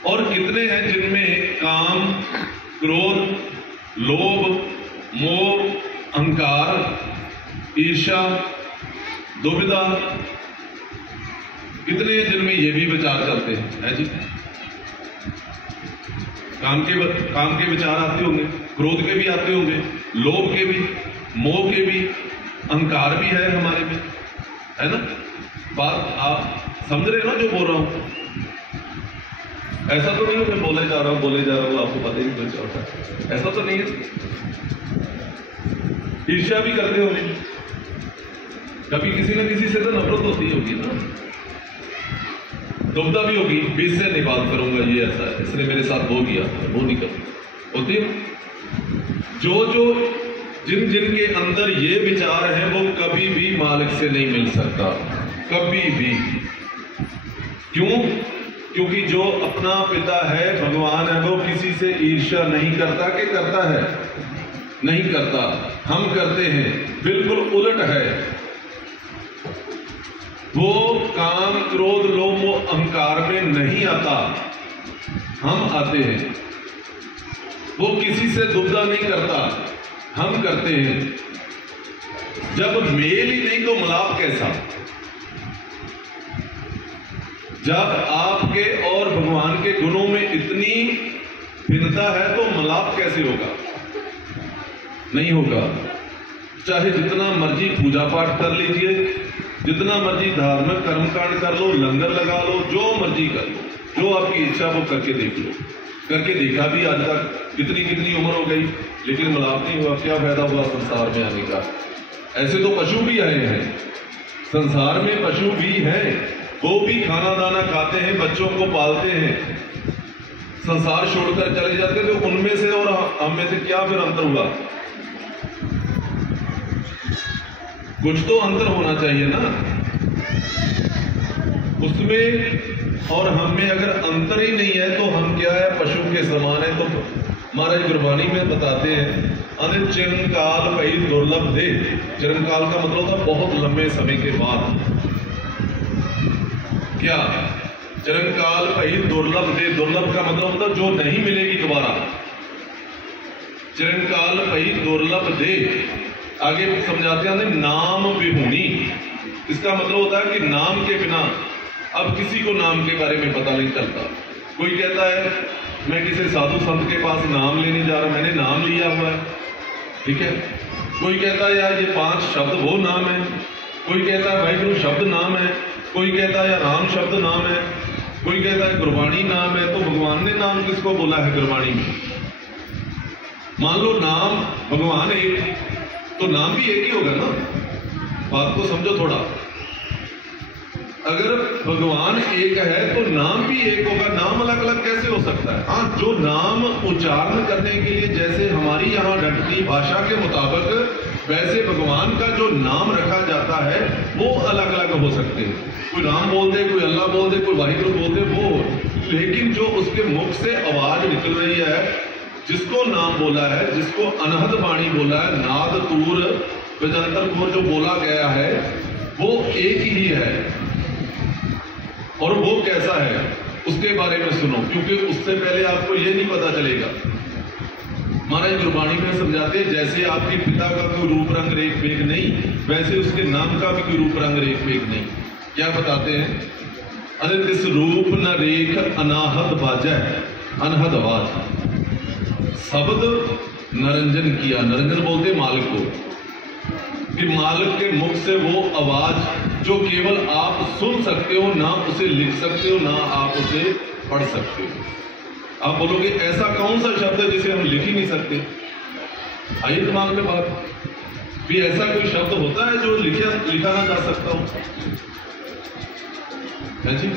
और कितने हैं जिनमें काम क्रोध, लोभ, मोह, अहंकार, ईर्ष्या, दुविधा, कितने दिन में ये भी विचार चलते हैं, है जी। काम के विचार आते होंगे, क्रोध के भी आते होंगे, लोभ के भी, मोह के भी, अहंकार भी है हमारे में, है ना। बात आप समझ रहे हो ना जो बोल रहा हूं। ऐसा तो नहीं है मैं बोले जा रहा हूं आपको पता ही नहीं चल रहा, ऐसा तो नहीं है। ईर्ष्या भी करते होंगे, कभी किसी न किसी से तो नफरत होती होगी ना, दुविधा भी होगी, बीच से नहीं बात करूंगा, ये ऐसा है, इसने मेरे साथ वो किया, वो नहीं करूंगा, होती है। जो जिन के अंदर ये विचार है वो कभी भी मालिक से नहीं मिल सकता, कभी भी। क्यों? क्योंकि जो अपना पिता है, भगवान है, वो किसी से ईर्ष्या नहीं करता कि करता है? नहीं करता। हम करते हैं, बिल्कुल उलट है। वो काम, क्रोध, लोभ, मोह, अहंकार में नहीं आता, हम आते हैं। वो किसी से दुविधा नहीं करता, हम करते हैं। जब मेल ही नहीं तो मिलाप कैसा? जब आपके और भगवान के गुणों में इतनी भिन्नता है तो मिलाप कैसे होगा? नहीं होगा। चाहे जितना मर्जी पूजा पाठ कर लीजिए, जितना मर्जी धार्मिक कर्मकांड कर लो, लंगर लगा लो, जो मर्जी कर लो, जो आपकी इच्छा वो करके देख लो। करके देखा भी आज तक, कितनी उम्र हो गई, लेकिन मिलाप नहीं हुआ। क्या फायदा हुआ संसार में आने का? ऐसे तो पशु भी आए हैं, संसार में पशु भी हैं, वो भी खाना दाना खाते हैं, बच्चों को पालते हैं, संसार छोड़कर चले जाते। तो उनमें से और हम में से क्या फिर अंतर हुआ? कुछ तो अंतर होना चाहिए ना। उसमें और हम में अगर अंतर ही नहीं है तो हम क्या है? पशु के समान है। तो महाराज गुरबाणी में बताते हैं, अने चिरंकाल भई दुर्लभ दे। चिरंकाल का मतलब था बहुत लंबे समय के बाद। क्या? चिरंकाल भई दुर्लभ दे। दुर्लभ का मतलब होता जो नहीं मिलेगी दोबारा। चिरंकाल भई दुर्लभ दे। आगे समझाते हैं नाम विहूणी। इसका मतलब होता है कि नाम के बिना अब किसी को नाम के बारे में पता नहीं चलता। कोई कहता है मैं किसी साधु संत के पास नाम लेने जा रहा, मैंने नाम लिया हुआ है, ठीक है। कोई कहता है यार ये 5 शब्द वो नाम है, कोई कहता है वाहिगुरु शब्द नाम है, कोई कहता है यार राम शब्द नाम है, कोई कहता है गुरबाणी नाम है। तो भगवान ने नाम किसको बोला है गुरबाणी में? मान लो नाम भगवान एक, तो नाम भी एक ही होगा ना। बात को समझो थोड़ा। अगर भगवान एक है तो नाम भी एक होगा, नाम अलग अलग कैसे हो सकता है? हाँ, जो नाम उच्चारण करने के लिए जैसे हमारी यहाँ डंडनी भाषा के मुताबिक, वैसे भगवान का जो नाम रखा जाता है वो अलग अलग हो सकते हैं। कोई राम बोल दे, कोई अल्लाह बोल दे, कोई वाहिगुरु बोल दे, वो। लेकिन जो उसके मुख से आवाज निकल रही है, जिसको नाम बोला है, जिसको अनहद वाणी बोला है, नाद तूर विजंतर को जो बोला गया है, वो एक ही है। और वो कैसा है उसके बारे में सुनो, क्योंकि उससे पहले आपको ये नहीं पता चलेगा। महाराज गुरबाणी में समझाते हैं जैसे आपके पिता का कोई रूप रंग रेख भेद नहीं, वैसे उसके नाम का भी कोई रूप रंग रेख भेद नहीं। क्या बताते हैं? अरे तिस रूप न रेख अनाहत बाजह, अनहद आवाज शब्द नरंजन किया। नरंजन बोलते मालिक को, कि मालिक के मुख से वो आवाज जो केवल आप सुन सकते हो, ना उसे लिख सकते हो, ना आप उसे पढ़ सकते हो। आप बोलोगे ऐसा कौन सा शब्द है जिसे हम लिख ही नहीं सकते? आइए दिमाग में बात भी, ऐसा कोई शब्द होता है जो लिखा ना जा सकता हो? है जी,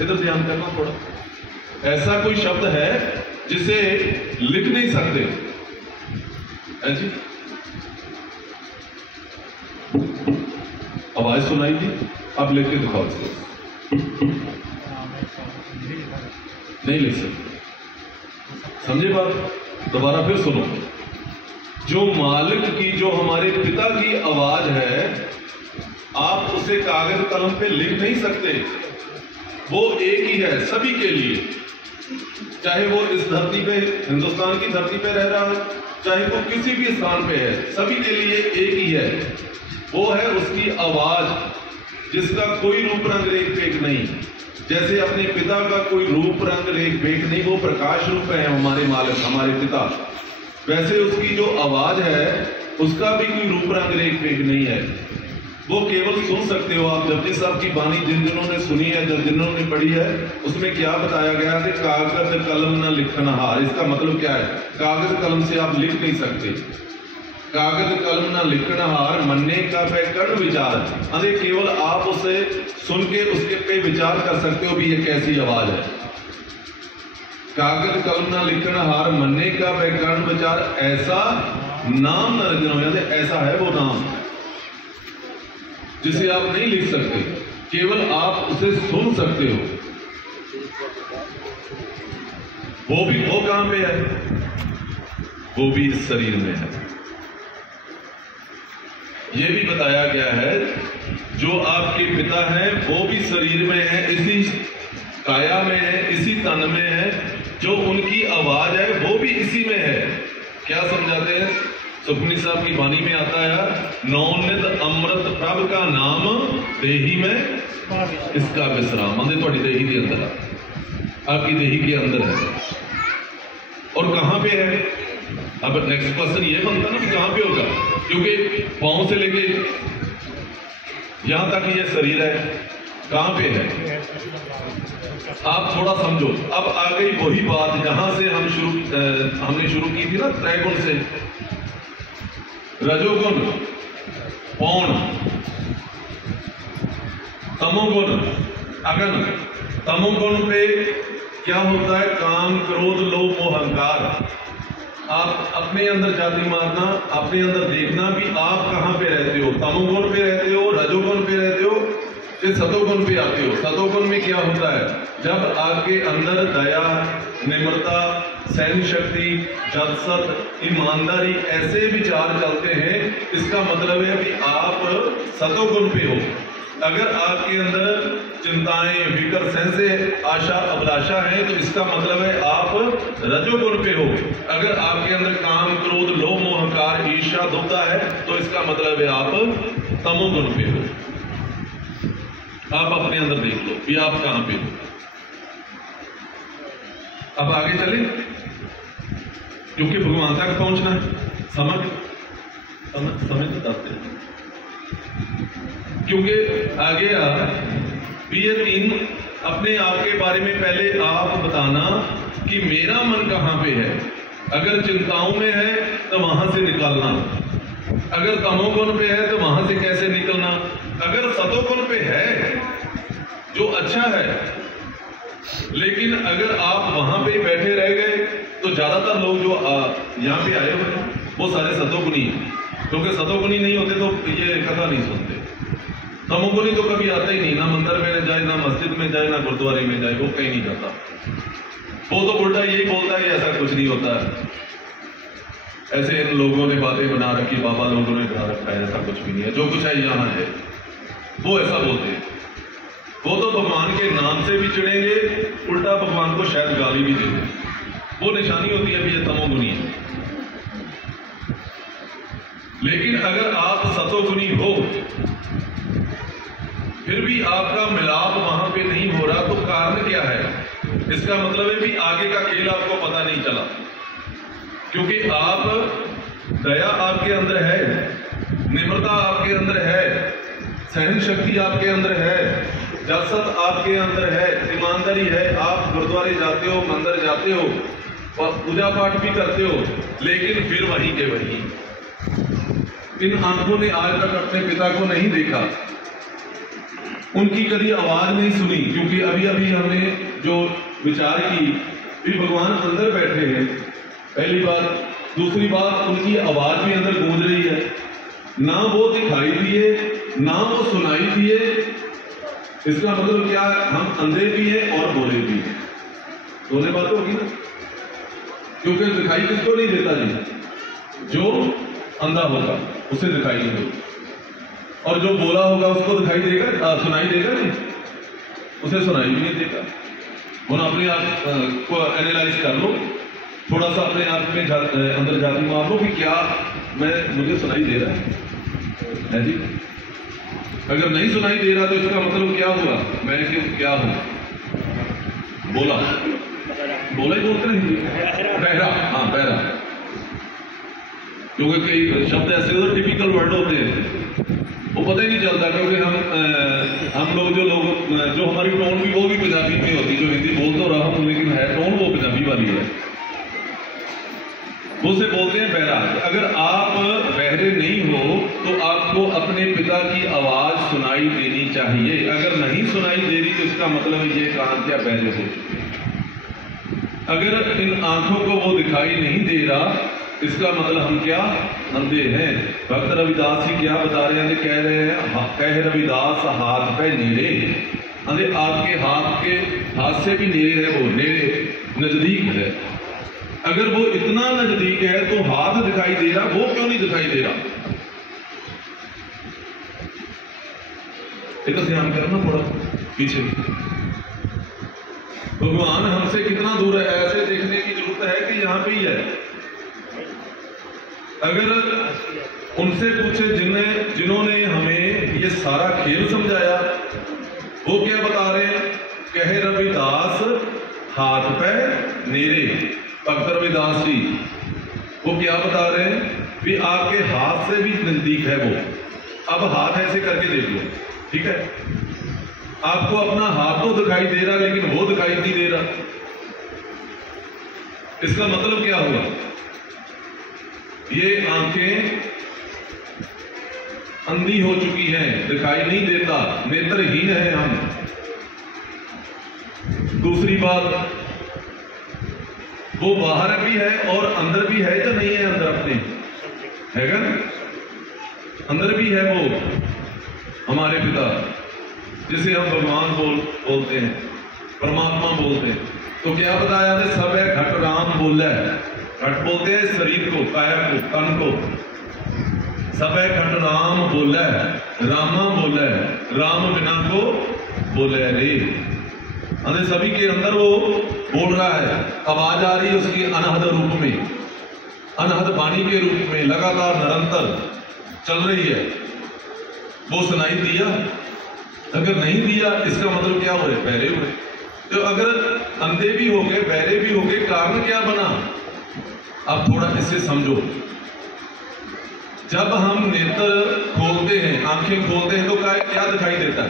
इधर ध्यान करना थोड़ा। ऐसा कोई शब्द है जिसे लिख नहीं सकते? है जी, आवाज सुनाई दी, अब लिख के दिखाओ इसको। नहीं लिख सकते, समझे बात? दोबारा फिर सुनो। जो मालिक की, जो हमारे पिता की आवाज है, आप उसे कागज कलम पे लिख नहीं सकते। वो एक ही है सभी के लिए। चाहे वो इस धरती पे, हिंदुस्तान की धरती पे रह रहा है, चाहे वो किसी भी स्थान पे है, सभी के लिए एक ही है। वो है उसकी आवाज, जिसका कोई रूप रंग रेख भेद नहीं। जैसे अपने पिता का कोई रूप रंग रेख भेद नहीं, वो प्रकाश रूप है हमारे मालिक, हमारे पिता, वैसे उसकी जो आवाज है उसका भी कोई रूप रंग रेख भेद नहीं है। वो केवल सुन सकते हो आप। जपजी साहब की बानी जिन्होंने सुनी है, जिन्होंने पढ़ी है, उसमें क्या बताया गया है? कागज कलम न लिखनहार। इसका मतलब क्या है? कागज कलम से आप लिख नहीं सकते। कागज कलम न लिखनहार, मन्ने का व्याकरण विचार। अरे केवल आप उसे सुन के उसके पे विचार कर सकते हो भी ये कैसी आवाज है। कागज कलम न लिखनहार, मन्ने का व्याकरण विचार, ऐसा नाम न रचना हो। ऐसा है वो नाम जिसे आप नहीं लिख सकते, केवल आप उसे सुन सकते हो। वो कहां पे है? वो भी इस शरीर में है। ये भी बताया गया है, जो आपके पिता हैं वो भी शरीर में है, इसी काया में है, इसी तन में है। जो उनकी आवाज है वो भी इसी में है। क्या समझाते हैं? सुखमनी साहब की वाणी में आता है, नौनित अमृत प्रभ का नाम देही में इसका विश्राम। मतलब थोड़ी देही के अंदर, आपकी देही के अंदर है। और कहां पे है? अब नेक्स्ट क्वेश्चन ये बनता ना कि कहां पे होगा, क्योंकि पांव से लेके यहां तक ये शरीर है, कहां पे है? आप थोड़ा समझो। अब आ गई वही बात जहां से हमने शुरू की थी ना, त्रैगुण से। रजोगुण, पौन, तमोगुण, अगन। तमोगुण पे क्या होता है? काम, क्रोध, लोभ, मोह, अहंकार। आप अपने अंदर जाति मारना, अपने अंदर देखना भी आप कहां पे रहते हो। तमोगुण पे रहते हो, रजोगुण पे रहते हो, फिर सतोगुण पे आते हो। सतोगुण में क्या होता है? जब आपके अंदर दया, निम्रता, सहन शक्ति, जदसत, ईमानदारी, ऐसे विचार चलते हैं, इसका मतलब है कि आप सतोगुण पे हो। अगर आपके अंदर चिंताएं, फिक्र, संशय, आशा, अभिलाषा है, तो इसका मतलब है आप रजोगुण पे हो। अगर आपके अंदर काम, क्रोध, लोभ, मोह, अहंकार, ईर्ष्या, दुविधा है, तो इसका मतलब है आप तमोगुण पे हो। आप अपने अंदर देख लो कि आप कहां पे हो। अब आगे चले, क्योंकि भगवान तक पहुंचना है। समझ बताते हैं, क्योंकि आगे ये तीन अपने आप के बारे में पहले आप बताना कि मेरा मन कहां पे है। अगर चिंताओं में है तो वहां से निकालना, अगर तमोगुण पे है तो वहां से कैसे निकलना, अगर सतोगुण पे है जो अच्छा है, लेकिन अगर आप वहां पे बैठे रह गए तो ज्यादातर लोग जो यहाँ पे आए हुए हैं वो सारे सतोगुणी हैं, क्योंकि सतोगुणी नहीं होते तो ये कथा नहीं सुनते। तमोगुणी तो कभी आता ही नहीं, ना मंदिर में जाए, ना मस्जिद में जाए, ना गुरुद्वारे में जाए, वो कहीं नहीं जाता। वो तो उल्टा यही बोलता है ऐसा कुछ नहीं होता है, ऐसे इन लोगों ने बातें बना रखी, बाबा लोगों ने बना रखा है, ऐसा कुछ भी नहीं है, जो कुछ है यहाँ है, वो ऐसा बोलते हैं। वो तो भगवान के नाम से भी चिढ़ेंगे, उल्टा भगवान को शायद गाली भी देंगे। वो निशानी होती है भी ये तमोगुणी है। लेकिन अगर आप सतोगुणी हो, फिर भी आपका मिलाप वहां पे नहीं हो रहा, तो कारण क्या है? इसका मतलब है भी आगे का खेल आपको पता नहीं चला, क्योंकि आप दया आपके अंदर है, निम्रता आपके अंदर है, सहन शक्ति आपके अंदर है, जलसत आपके अंदर है, ईमानदारी है। आप गुरुद्वारे जाते हो, मंदिर जाते हो, पूजा पाठ भी करते हो, लेकिन फिर वहीं के वहीं। इन आंखों ने आज तक अपने पिता को नहीं देखा, उनकी कभी आवाज नहीं सुनी, क्योंकि अभी अभी हमने जो विचार की भी भगवान अंदर बैठे हैं, पहली बात। दूसरी बात, उनकी आवाज भी अंदर गूंज रही है, ना वो दिखाई दिए ना वो सुनाई दिए। इसका मतलब क्या है? हम अंधे भी हैं और बोले भी हैं, दोनों बातें होगी ना, क्योंकि दिखाई किसको नहीं देता जी? जो अंधा होगा उसे दिखाई नहीं देगा, और जो बोला होगा उसको दिखाई देगा, सुनाई देगा नहीं, उसे सुनाई भी नहीं देगा। और अपने आप को एनालाइज कर लो, थोड़ा सा अपने आप में अंदर जाती मार लो कि क्या मुझे सुनाई दे रहा है जी। अगर नहीं सुनाई दे रहा तो इसका मतलब क्या हुआ, मैं क्या हूं, बोला ही बोलते नहीं, बहरा, हाँ बहरा, क्योंकि कई शब्द ऐसे होते टिपिकल वर्ड होते हैं वो पता ही नहीं चलता, क्योंकि हम लोग जो हमारी टोन भी वो भी पंजाबी में होती, जो हिंदी बोल तो रहा हूँ लेकिन है टोन वो पंजाबी वाली है, वो से बोलते हैं बहरा। अगर आप बहरे नहीं हो तो आपको अपने पिता की आवाज सुनाई देनी चाहिए, अगर नहीं सुनाई दे रही तो इसका मतलब ये कान क्या बहरे हो चुके हैं। अगर इन आंखों को वो दिखाई नहीं दे रहा इसका मतलब हम क्या अंधे हैं। भक्त रविदास जी क्या बता रहे हैं, कह रहे हैं, कह रविदास हाथ पे नेरे, अंधे आपके हाथ से भी नेरे है, वो नेरे नजदीक है। अगर वो इतना नजदीक है तो हाथ दिखाई दे रहा, वो क्यों नहीं दिखाई दे रहा, ये तो ध्यान करना पड़ा पीछे। भगवान हमसे कितना दूर है, ऐसे देखने की जरूरत है कि यहां पे ही है। अगर उनसे पूछे जिन्होंने हमें ये सारा खेल समझाया, वो क्या बता रहे हैं, कहे रविदास हाथ पे नेरे, भक्त रविदास जी वो क्या बता रहे हैं भी आपके हाथ से भी नजदीक है वो। अब हाथ ऐसे करके देख लो, ठीक है, आपको अपना हाथ तो दिखाई दे रहा लेकिन वो दिखाई नहीं दे रहा, इसका मतलब क्या हुआ, ये आंखें अंधी हो चुकी हैं, दिखाई नहीं देता, नेत्रहीन है हम। दूसरी बात, वो बाहर भी है और अंदर भी है या नहीं है, अंदर अपने हैगा, अंदर भी है वो हमारे पिता, जिसे हम भगवान बोलते हैं, परमात्मा बोलते हैं। तो क्या बताया था, सब है घट राम बोला है, घट बोलते हैं शरीर को, काया को, तन को, सब है घट राम बोला है, रामा बोला है, राम बिना को बोले रे, अरे सभी के अंदर वो बोल रहा है, आवाज आ रही है उसकी अनहद रूप में, अनहद वाणी के रूप में लगातार निरंतर चल रही है, वो सुनाई दिया, अगर नहीं दिया इसका मतलब क्या हुए, बहरे हुए। तो अगर अंधे भी हो गए, बहरे भी हो गए, कारण क्या बना, अब थोड़ा इसे समझो। जब हम नेत्र खोलते हैं, आंखें खोलते हैं तो क्या दिखाई देता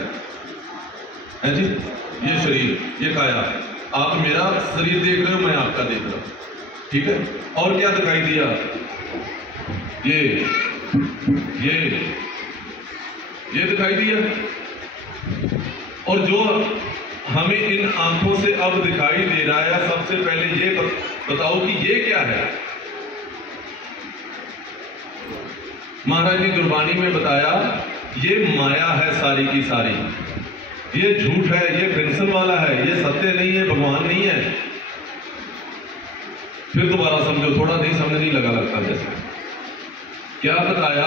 है जी, ये शरीर, ये काया, आप मेरा शरीर देख रहे हो, मैं आपका देख रहा हूं, ठीक है, और क्या दिखाई दिया, ये दिखाई दिया। और जो हमें इन आंखों से अब दिखाई दे रहा है, सबसे पहले ये बताओ कि ये क्या है। महाराज ने गुरबानी में बताया ये माया है सारी की सारी, ये झूठ है, ये पेंशन वाला है, ये सत्य नहीं है, भगवान नहीं है। फिर दोबारा समझो, थोड़ा नहीं समझ नहीं लगा लगता जैसे क्या बताया,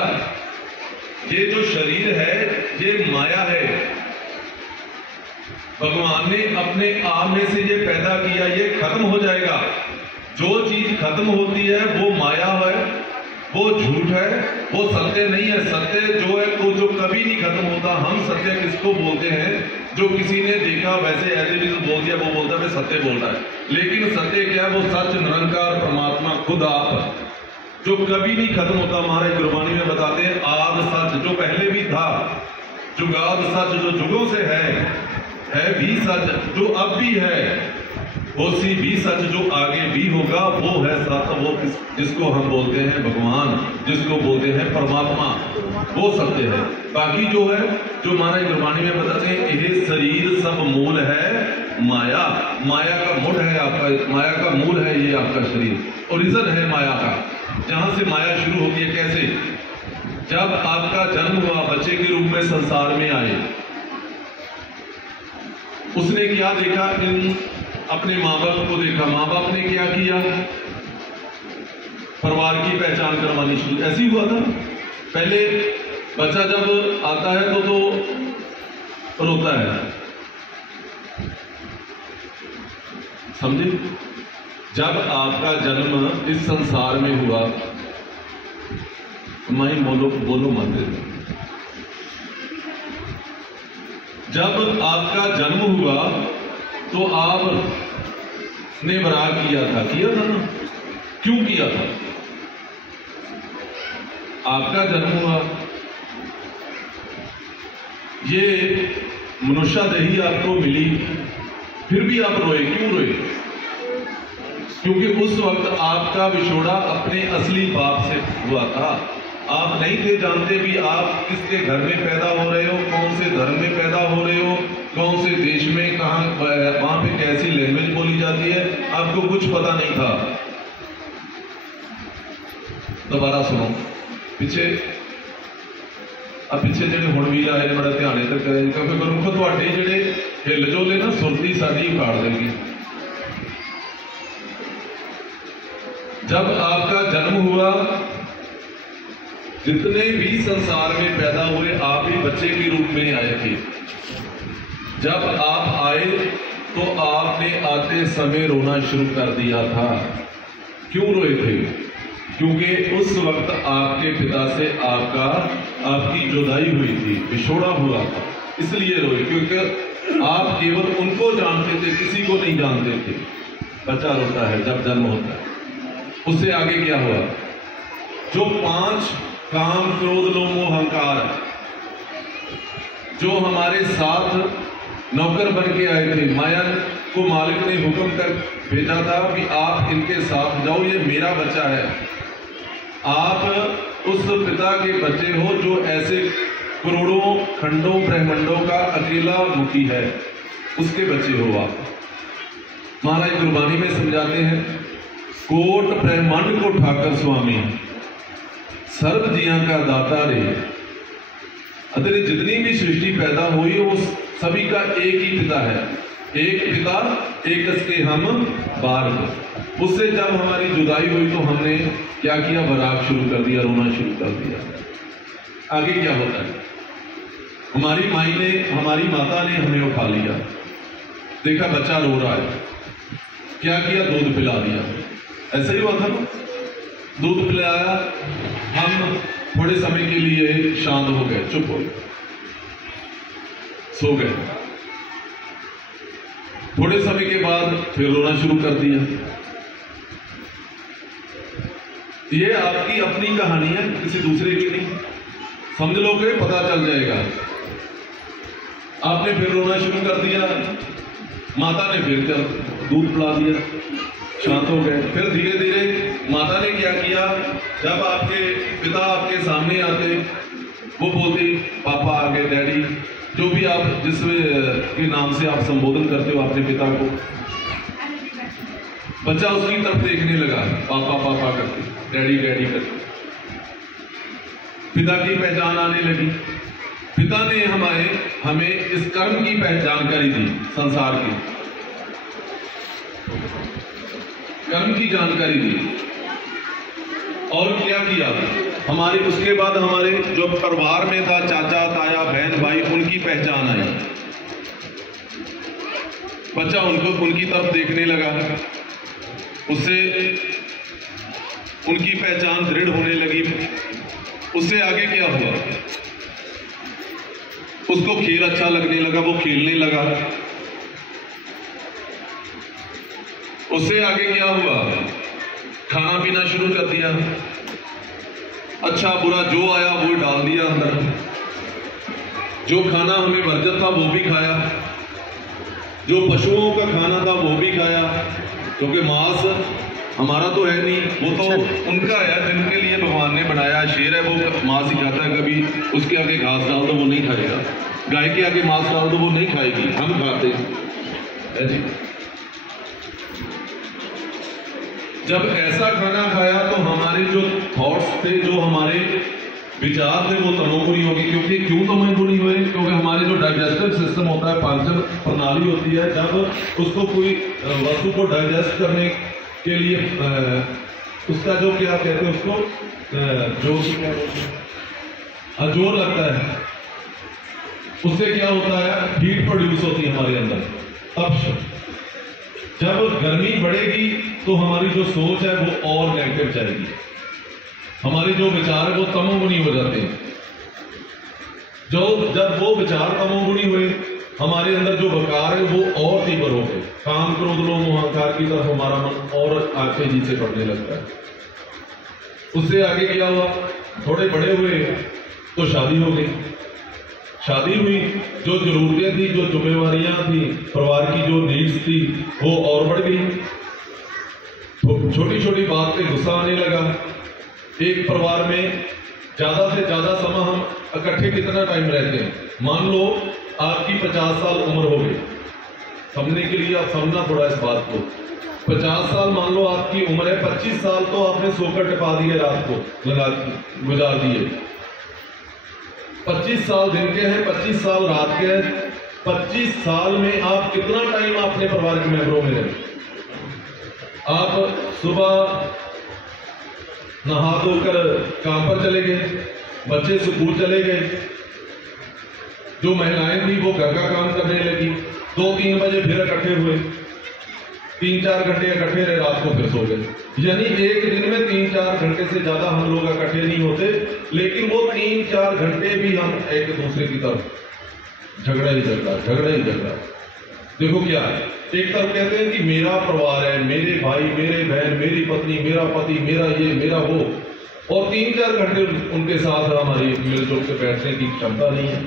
ये जो शरीर है ये माया है, भगवान ने अपने आप में से ये पैदा किया, ये खत्म हो जाएगा। जो चीज खत्म होती है वो माया है, वो झूठ है, वो सत्य नहीं है। सत्य जो है वो जो कभी नहीं खत्म होता। हम सत्य किसको बोलते हैं, जो किसी ने देखा वैसे ऐसे भी बोल दिया, वो बोलता है सत्य बोल रहा है। लेकिन सत्य क्या है, वो सच निरंकार परमात्मा खुद आप, जो कभी नहीं खत्म होता। महाराज गुरबानी में बताते हैं आद सच, जो पहले भी था, जुगाद सच, जो जुगों से है भी सच, जो अब भी है, होसी भी सच, जो आगे भी होगा वो है सच। वो जिसको हम बोलते हैं भगवान, जिसको बोलते हैं परमात्मा, वो सत्य है। बाकी जो है, जो महाराज गुरबानी में बताते हैं ये शरीर सब मूल है माया, माया का मूल है आपका, माया का मूल है ये आपका शरीर, ओरिजिन है माया का। जहां से माया शुरू होती है, कैसे, जब आपका जन्म हुआ, बच्चे के रूप में संसार में आए, उसने क्या देखा, इन अपने माँ बाप को देखा। माँ बाप ने क्या किया, परिवार की पहचान करवानी शुरू। ऐसी हुआ था पहले, बच्चा जब आता है तो रोता है, समझे? जब आपका जन्म इस संसार में हुआ, मैं बोलो मत, जब आपका जन्म हुआ तो आपने वराग किया था ना? क्यों किया था? आपका जन्म हुआ, ये मनुष्य देही आपको मिली, फिर भी आप रोए। क्यों रोए? क्योंकि उस वक्त आपका विछोड़ा अपने असली बाप से हुआ था। आप नहीं थे जानते भी आप किसके घर में पैदा हो रहे हो, कौन से धर्म में पैदा हो रहे हो, कौन से देश में, कहां, वहां पे कैसी लैंग्वेज बोली जाती है, आपको कुछ पता नहीं था। दोबारा सुनो, पिछे ਜਿਹੜੇ ਹੁਣ ਵੀ ਆਏ ਨੇ, बड़ा ध्यान इधर करें, क्योंकि गुरमुख ਤੁਹਾਡੇ ਜਿਹੜੇ ਹਿੱਲ ਜੋਲੇ ना सुरती साड़ी उखाड़ देंगे। जब आपका जन्म हुआ, जितने भी संसार में पैदा हुए आप ही बच्चे के रूप में आए थे। जब आप आए तो आपने आते समय रोना शुरू कर दिया था। क्यों रोए थे? क्योंकि उस वक्त आपके पिता से आपकी जुदाई हुई थी, विछोड़ा हुआ था, इसलिए रोए। क्योंकि आप केवल उनको जानते थे, किसी को नहीं जानते थे। बच्चा रोता है जब जन्म होता है। उससे आगे क्या हुआ? जो 5 काम, क्रोध, लोभ, मोह, अहंकार, जो हमारे साथ नौकर बन के आए थे, माया को मालिक ने हुक्म कर भेजा था कि आप इनके साथ जाओ, ये मेरा बच्चा है। आप उस पिता के बच्चे हो जो ऐसे करोड़ों खंडों ब्रह्मंडों का अकेला मुखी है, उसके बच्चे हो आप। महाराज गुरबानी में समझाते हैं, कोट ब्रह्मांड को ठाकर स्वामी, सर्व जिया का दाता रे। अदर जितनी भी सृष्टि पैदा हुई वो सभी का एक ही पिता है, एक पिता एक इसके हम बार। उससे जब हमारी जुदाई हुई तो हमने क्या किया? वराग शुरू कर दिया, रोना शुरू कर दिया। आगे क्या होता है? हमारी माई ने, हमारी माता ने हमें उठा लिया, देखा बच्चा रो रहा है, क्या किया? दूध पिला दिया। ऐसा ही हुआ था ना? दूध पिलाया, हम थोड़े समय के लिए शांत हो गए, चुप हो गए, सो गए। थोड़े समय के बाद फिर रोना शुरू कर दिया। ये आपकी अपनी कहानी है, किसी दूसरे की नहीं। समझ लोगे पता चल जाएगा। आपने फिर रोना शुरू कर दिया, माता ने फिर दूध पिला दिया, शांत हो गए। फिर धीरे धीरे माता ने क्या किया? जब आपके पिता आपके सामने आते, वो बोलती पापा आ गए, डैडी, जो भी आप जिस के नाम से आप संबोधन करते हो अपने पिता को। बच्चा उसकी तरफ देखने लगा, पापा पापा करके, डैडी डैडी करके। पिता की पहचान आने लगी। पिता ने हमें इस कर्म की जानकारी दी, संसार की कर्म की जानकारी दी। और क्या किया? हमारे उसके बाद हमारे जो परिवार में था, चाचा ताया बहन भाई, उनकी पहचान आई। बच्चा उनकी तरफ देखने लगा, उससे उनकी पहचान दृढ़ होने लगी। उससे आगे क्या हुआ? उसको खेल अच्छा लगने लगा, वो खेलने लगा। उससे आगे क्या हुआ? खाना पीना शुरू कर दिया। अच्छा बुरा जो आया वो डाल दिया अंदर। जो खाना हमें वर्जित था वो भी खाया, जो पशुओं का खाना था वो भी खाया, क्योंकि मांस हमारा तो है नहीं, वो तो उनका है जिनके लिए भगवान ने बनाया। शेर है वो मांस ही खाता है, कभी उसके आगे घास डाल दो वो नहीं खाएगा, गाय के आगे मांस डाल दो वो नहीं खाएगी, हम खाते हैं जी। जब ऐसा खाना खाया तो हमारे जो थॉट्स थे, जो हमारे विचार थे, वो तमोगुणी होगी। क्योंकि क्यों तमोगुणी हुए? क्योंकि हमारे जो डाइजेस्टिव सिस्टम होता है, पाचन प्रणाली होती है, जब उसको कोई वस्तु को डाइजेस्ट करने के लिए उसका जो क्या कहते हैं उसको जोर लगता है, उससे क्या होता है? हीट प्रोड्यूस होती है हमारे अंदर, तप्श। जब गर्मी बढ़ेगी तो हमारी जो सोच है वो और नेगेटिव जाएगी, हमारे जो विचार है वो तमोगुणी हो जाते हैं। जब वो विचार तमोगुणी हुए, हमारे अंदर जो वकार है वो और तीव्र हो गए, काम क्रोध लोभ मोह अहंकार की तरफ हमारा मन और आगे नीचे बढ़ने लगता है। उससे आगे क्या हुआ, थोड़े बड़े हुए तो शादी हो गई, शादी हुई, जो जरूरतें थी, जो जिम्मेवारियां थी, परिवार की जो नीड्स थी वो और बढ़ गई। तो छोटी छोटी बात पे गुस्सा आने लगा। एक परिवार में ज्यादा से ज्यादा समय हम इकट्ठे कितना टाइम रहते हैं, मान लो आपकी 50 साल उम्र हो गई, समझने के लिए आप समझना थोड़ा इस बात को। 50 साल मान लो आपकी उम्र है, 25 साल तो आपने सोकर टिपा दिए, रात को लगा गुजार दिए। 25 साल दिन के हैं, 25 साल रात के हैं। 25 साल में आप कितना टाइम अपने परिवार के मेंबरों में रहे? आप सुबह नहा धोकर काम पर चले गए, बच्चे स्कूल चले गए, जो महिलाएं थी वो घर का काम करने लगी, 2-3 बजे फिर इकट्ठे हुए, 3-4 घंटे इकट्ठे रहे, रात को फिर सो गए। यानी एक दिन में 3-4 घंटे से ज्यादा हम लोग इकट्ठे नहीं होते, लेकिन वो 3-4 घंटे भी हम एक दूसरे की तरफ झगड़ा ही झगड़ा। देखो क्या है, एक तरफ कहते हैं कि मेरा परिवार है, मेरे भाई, मेरे बहन, मेरी पत्नी, मेरा पति, मेरा ये, मेरा वो, और 3-4 घंटे उनके साथ हमारी मिलजुल के बैठने की क्षमता नहीं है।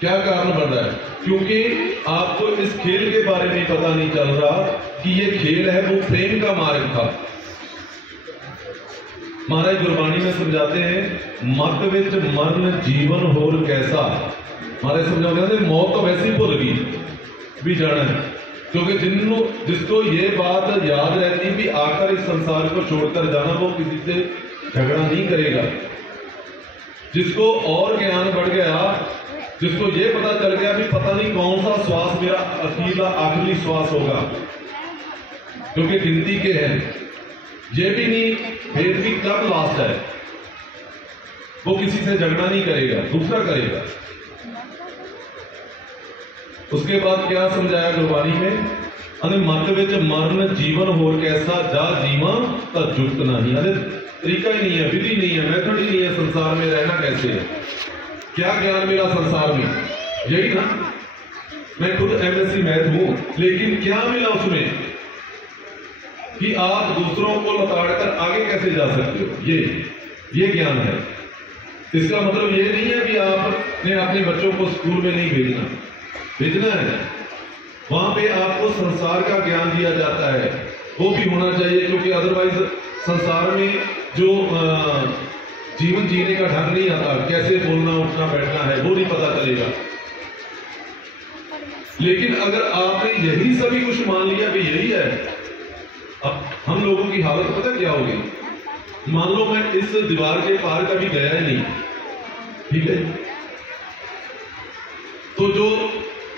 क्या कारण बन रहा है? क्योंकि आपको इस खेल के बारे में पता नहीं चल रहा कि ये खेल है वो प्रेम का मार्ग था। महाराज गुरबाणी में समझाते हैं, मत विच मरण जीवन होर कैसा। महाराज समझाते हैं मौत तो वैसे ही भुल गई भी जाना है, क्योंकि जिसको ये बात याद रहती भी आकर इस संसार को छोड़कर जाना, वो किसी से झगड़ा नहीं करेगा। जिसको और ज्ञान बढ़ गया, जिसको ये पता चल गया भी पता नहीं कौन सा श्वास मेरा अकेला आखिरी श्वास होगा, क्योंकि गिनती के हैं, ये भी नहीं फिर भी कब लास्ट है, वो किसी से झगड़ा नहीं करेगा, दूसरा करेगा। उसके बाद क्या समझाया गुरबाणी में, अरे मत विच मरण जीवन होर कैसा, जा जीवा ता जुगत नहीं। अरे तरीका ही नहीं है, विधि नहीं है, मेथड ही नहीं है, संसार में रहना कैसे है। क्या ज्ञान मिला संसार में? यही ना, मैं खुद MSc मैथ हूं, लेकिन क्या मिला उसमें कि आप दूसरों को लताड़कर आगे कैसे जा सकते हो, ये ज्ञान है। इसका मतलब ये नहीं है कि आपने अपने बच्चों को स्कूल में नहीं भेजना है, वहां पे आपको संसार का ज्ञान दिया जाता है, वो भी होना चाहिए, क्योंकि अदरवाइज संसार में जो जीवन जीने का ढंग नहीं आता, कैसे बोलना उठना बैठना है वो नहीं पता चलेगा। लेकिन अगर आपने यही सभी कुछ मान लिया भी यही है, अब हम लोगों की हालत पता क्या होगी? मान लो मैं इस दीवार के पार कभी गया ही नहीं, ठीक है, तो जो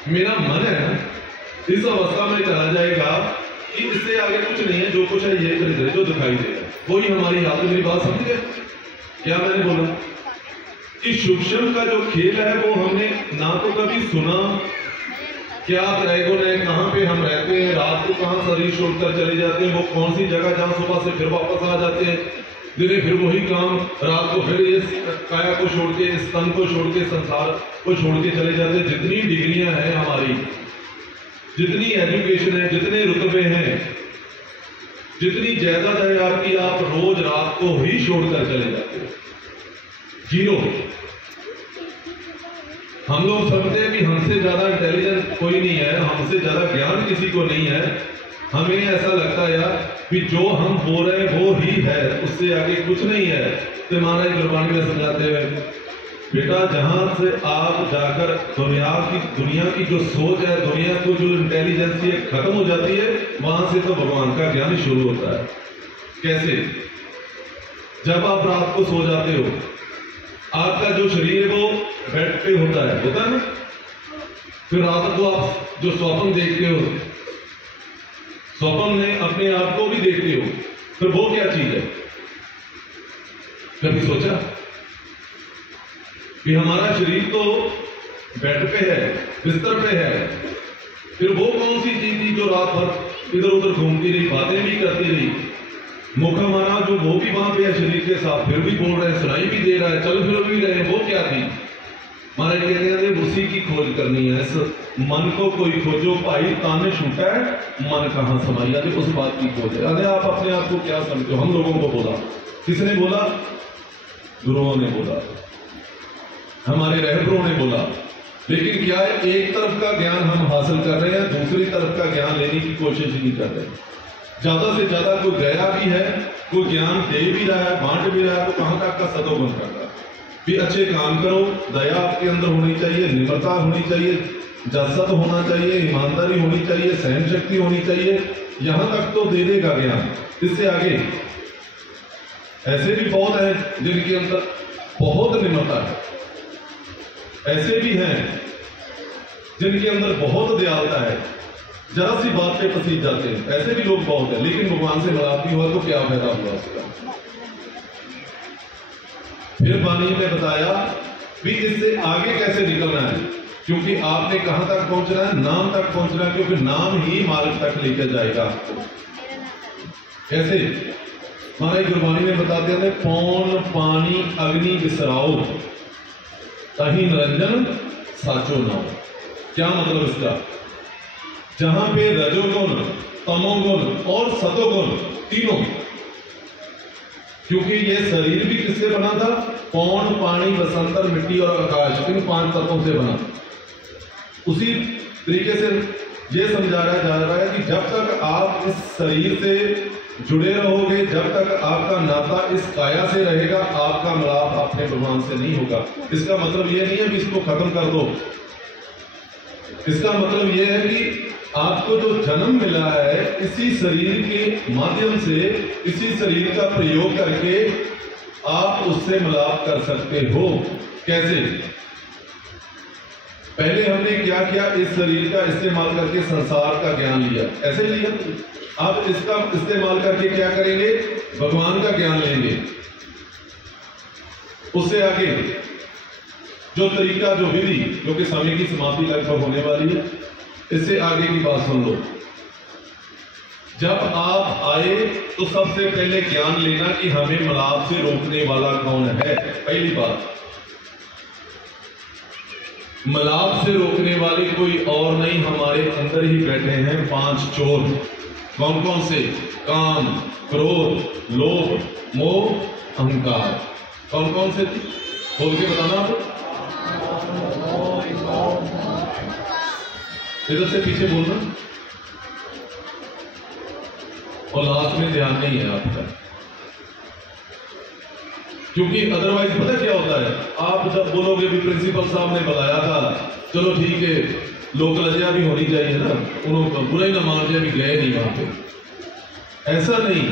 मेरा मन है इस अवस्था में चला जाएगा कि इससे आगे कुछ नहीं है, जो कुछ है ये चले जो दिखाई देगा, वही हमारी हालत। मेरी बात समझ गए क्या मैंने बोला? कि सूक्ष्म का जो खेल है वो हमने ना तो कभी सुना, क्या ड्रैगन है, कहाँ पे हम रहते हैं, रात को कहाँ शरीर छोड़कर चले जाते हैं, वो कौन सी जगह जहाँ सुबह से फिर वापस आ जाते हैं, दिन फिर वही काम, रात को फिर ये काया को छोड़ के, इस तन को छोड़ के, संसार को छोड़ के चले जाते हैं। जितनी डिग्रियां हैं हमारी, जितनी एजुकेशन है, जितने रुतबे हैं, जितनी जायदाद है आपकी, आप रोज रात को ही छोड़कर चले जाते हैं, जीरो। हम लोग समझते हैं कि हमसे ज्यादा इंटेलिजेंट कोई नहीं है, हमसे ज्यादा ज्ञान किसी को नहीं है। हमें ऐसा लगता है यार कि जो हम बोल रहे हैं वो ही है, उससे आगे कुछ नहीं है। तो महाराज गुरबाणी में समझाते हुए, बेटा जहां से आप जाकर दुनिया की जो सोच है, दुनिया को जो इंटेलिजेंस है खत्म हो जाती है, वहां से तो भगवान का ज्ञान शुरू होता है। कैसे? जब आप रात को सो जाते हो, आपका जो शरीर है वो बेड पे होता है ना, फिर रात को आप जो स्वप्न देखते हो, स्वप्न में अपने आप को भी देखते हो, फिर वो क्या चीज है? कभी सोचा कि हमारा शरीर तो बेड पे है, बिस्तर पे है, फिर वो कौन सी चीज थी जो रात भर इधर उधर घूमती रही, बातें भी करती रही। मौका मारा जो वो भी वहां पे है शरीर के साथ, फिर भी बोल रहे हैं, सुनाई भी दे रहा है, चल फिर भी रहे हैं। वो क्या थी? महाराज कहते हैं उसी की खोज करनी है। इस मन को कोई खोजो भाई, ताने छूटा है मन कहाँ समाया। उस बात की खोज है। अरे आप अपने आप को क्या समझो? हम लोगों को बोला, किसने बोला? गुरुओं ने बोला, हमारे रहबरों ने बोला। लेकिन क्या है, एक तरफ का ज्ञान हम हासिल कर रहे हैं, दूसरी तरफ का ज्ञान लेने की कोशिश नहीं कर रहे। ज्यादा से ज्यादा कोई गया भी है, कोई ज्ञान दे भी रहा है, बांट भी रहा है, तो कहां तक का सदोगुण कर रहा है। भी अच्छे काम करो, दया आपके अंदर होनी चाहिए, निम्रता होनी चाहिए, जसत होना चाहिए, ईमानदारी होनी चाहिए, सहन शक्ति होनी चाहिए। यहां तक तो दे देगा ज्ञान। इससे आगे ऐसे भी बहुत हैं जिनके अंदर बहुत निम्रता है, ऐसे भी हैं जिनके अंदर बहुत दयालुता है, जरा सी बात पे पसीज जाते हैं। ऐसे भी लोग बहुत हैं, लेकिन भगवान से मिलाप नहीं हुआ तो क्या फायदा हुआ उसका? फिर वाणी ने बताया भी इससे आगे कैसे निकलना है, क्योंकि आपने कहां तक पहुंचना है? नाम तक पहुंचना है, क्योंकि नाम ही मार्ग तक लेकर जाएगा। कैसे? हमारे गुरबाणी में बताते हैं, पौन पानी अग्नि विसराओ, तही निरंजन साचो नाओ। क्या मतलब इसका? जहां पे रजोगुण, तमोगुण और सतोगुण तीनों, क्योंकि ये शरीर भी किससे बना था? पौन पानी वसंतर मिट्टी और आकाश, इन 5 तत्वों से बना। उसी तरीके से ये समझाया जा रहा है कि जब तक आप इस शरीर से जुड़े रहोगे, जब तक आपका नाता इस काया से रहेगा, आपका मिलाप अपने भगवान से नहीं होगा। इसका मतलब यह नहीं है कि इसको खत्म कर दो। इसका मतलब यह है कि आपको जो जन्म मिला है, इसी शरीर के माध्यम से, इसी शरीर का प्रयोग करके आप उससे मिलाप कर सकते हो। कैसे? पहले हमने क्या किया? इस शरीर का इस्तेमाल करके संसार का ज्ञान लिया, ऐसे लिया। अब इसका इस्तेमाल करके क्या करेंगे? भगवान का ज्ञान लेंगे। उससे आगे जो तरीका, जो विधि, जो कि समय की समाप्ति लगभग होने वाली है, इससे आगे की बात सुन लो। जब आप आए तो सबसे पहले ज्ञान लेना कि हमें मिलाप से रोकने वाला कौन है। पहली बात, मिलाप से रोकने वाले कोई और नहीं, हमारे अंदर ही बैठे हैं 5 चोर। कौन कौन से? काम, क्रोध, लोभ, मोह, अहंकार। कौन कौन से? बोल के बताना आप। इधर से पीछे बोलना, और लास्ट में ध्यान नहीं है आपका, क्योंकि अदरवाइज पता क्या होता है? आप जब बोलोगे भी प्रिंसिपल साहब ने बताया था, चलो ठीक है, लोक लज्जा भी होनी चाहिए ना, उन्होंने बुरा ही ना मान लिया, भी गए नहीं वहां पे। ऐसा नहीं,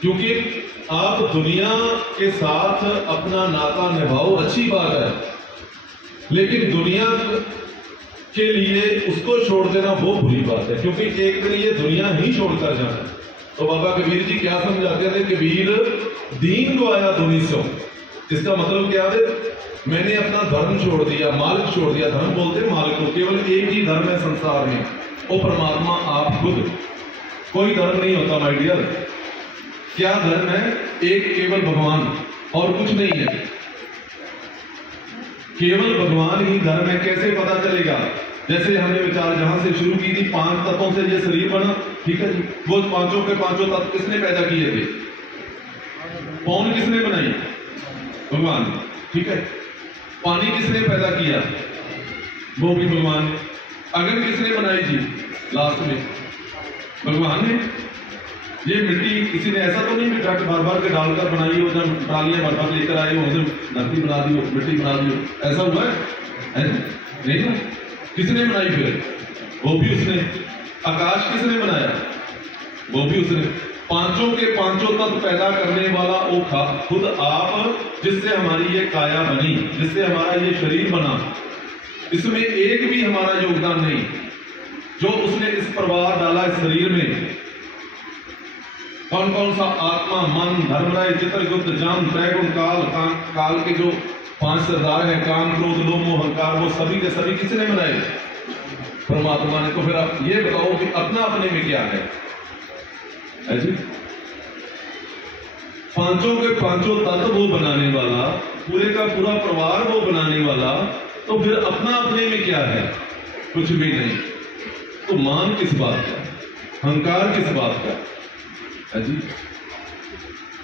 क्योंकि आप दुनिया के साथ अपना नाता निभाओ, अच्छी बात है, लेकिन दुनिया के लिए उसको छोड़ देना वो बुरी बात है, क्योंकि एक दिन ये दुनिया ही छोड़कर जाना है। तो बाबा कबीर जी क्या समझाते थे? कबीर दीन को आया दुनी सो। इसका मतलब क्या है? मैंने अपना धर्म छोड़ दिया, मालिक छोड़ दिया। धर्म बोलते मालिक को, केवल एक ही धर्म है संसार में, वो परमात्मा आप खुद। कोई धर्म नहीं होता माय डियर। क्या धर्म है? एक केवल भगवान, और कुछ नहीं है, केवल भगवान ही धर्म है। कैसे पता चलेगा? जैसे हमने विचार जहां से शुरू की थी, 5 तत्वों से ये शरीर बना, ठीक है जी। वो पांचों के पांचों तत्व किसने पैदा किए थे? पौन किसने बनाई? भगवान, ठीक है। पानी किसने पैदा किया? वो भी भगवान ने। अग्नि किसने बनाई जी? लास्ट में भगवान ने। ये मिट्टी किसी ने ऐसा तो नहीं मिट्टी भर भर के डालकर बनाई हो, जब डालियां भर भर लेकर आए हो, धरती बना दी हो, मिट्टी बना दी हो, ऐसा हुआ है? नहीं ना। किसने बनाई फिर? वो भी उसने। आकाश किसने बनाया? वो भी उसने। पांचों के पांचों तत्व पैदा करने वाला वो खुद आप, जिससे हमारी ये काया बनी, जिससे हमारा ये शरीर बना, इसमें एक भी हमारा योगदान नहीं। जो उसने इस प्रवाह डाला इस शरीर में, कौन कौन सा? आत्मा, मन, धर्मराय, चित्रगुप्त, जान, त्रैगुण, काल के जो 5 सरदार हैं, काम, क्रोध, लोभ, मोह, अहंकार, वो सभी के सभी किसने बनाए? परमात्मा ने। तो फिर आप ये बताओ कि अपना अपने में क्या है जी? पांचों के पांचों तत्व वो बनाने वाला, पूरे का पूरा परिवार वो बनाने वाला, तो फिर अपना अपने में क्या है? कुछ भी नहीं। तो मान किस बात का, अहंकार किस बात का है जी?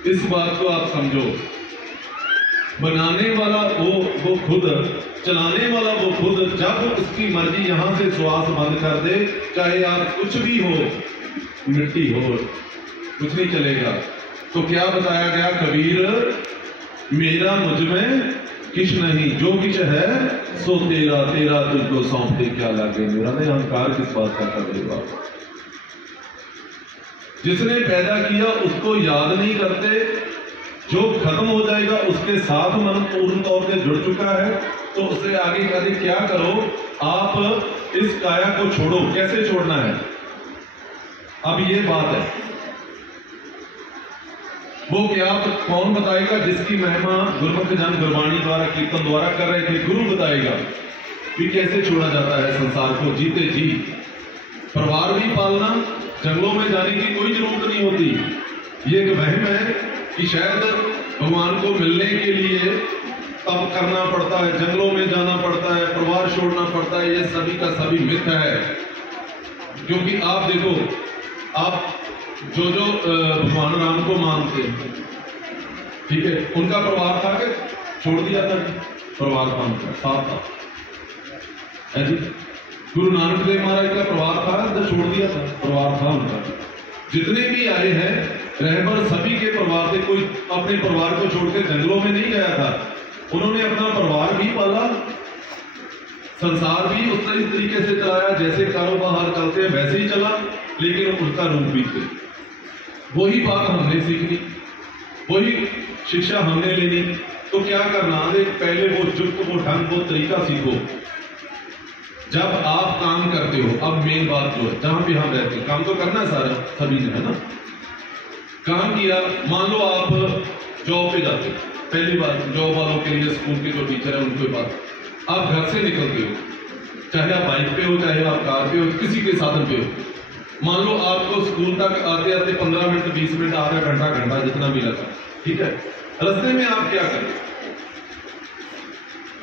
इस बात को आप समझो। बनाने वाला वो खुद, चलाने वाला वो खुद। जब उसकी मर्जी यहां से श्वास बंद कर दे, चाहे आप कुछ भी हो, मिट्टी हो, कुछ नहीं चलेगा। तो क्या बताया गया? कबीर मेरा मुझ में किछ नहीं, जो किछ है सो तेरा, तेरा तुझको सौंपते क्या लागे मेरा। नहीं, अहंकार किस बात का कर देगा? जिसने पैदा किया उसको याद नहीं करते, जो खत्म हो जाएगा उसके साथ मन पूर्ण तौर पे जुड़ चुका है। तो उससे आगे आगे क्या करो? आप इस काया को छोड़ो। कैसे छोड़ना है? अब ये बात है, वो क्या कौन बताएगा? जिसकी महिमा गुरमुख जन गुरबाणी द्वारा, कीर्तन द्वारा कर रहे थे, गुरु बताएगा कि कैसे छोड़ा जाता है संसार को जीते जी। परिवार भी पालना, जंगलों में जाने की कोई जरूरत नहीं होती। ये एक वहम है कि शायद भगवान को मिलने के लिए तप करना पड़ता है, जंगलों में जाना पड़ता है, परिवार छोड़ना पड़ता है। ये सभी का सभी मिथ है। क्योंकि आप देखो, आप जो भगवान राम को मानते हैं, ठीक है, उनका परिवार था कि छोड़ दिया था? परिवार था उनका, साथ था जी। गुरु नानक देव महाराज का परिवार था तो छोड़ दिया था? परिवार था उनका। जितने भी आए हैं रहबर, सभी के परिवार थे। कोई अपने परिवार को छोड़कर जंगलों में नहीं गया था। उन्होंने अपना परिवार भी पाला, संसार भी उस तरीके से चलाया जैसे कारोबार चलते हैं वैसे ही चला, लेकिन उनका रूप भी थे। वही बात हमने सीखनी, वही शिक्षा हमने लेनी। तो क्या करना? पहले वो जुक्त, वो ढंग, वो तरीका सीखो। जब आप काम करते हो, अब मेन बात जो है, जहां भी हम रहते हैं, काम तो करना है सारा, सभी ने, है ना? काम किया, मान लो आप जॉब पे जाते हो, पहली बार जॉब वालों के लिए स्कूल के जो टीचर है उनके पास, आप घर से निकलते हो, चाहे आप बाइक पे हो, चाहे आप कार पे हो, किसी के साधन पे हो। मान लो आपको स्कूल तक आते आते 15 मिनट, 20 मिनट, आधा घंटा जितना भी लगा, ठीक है। रास्ते में आप क्या करें?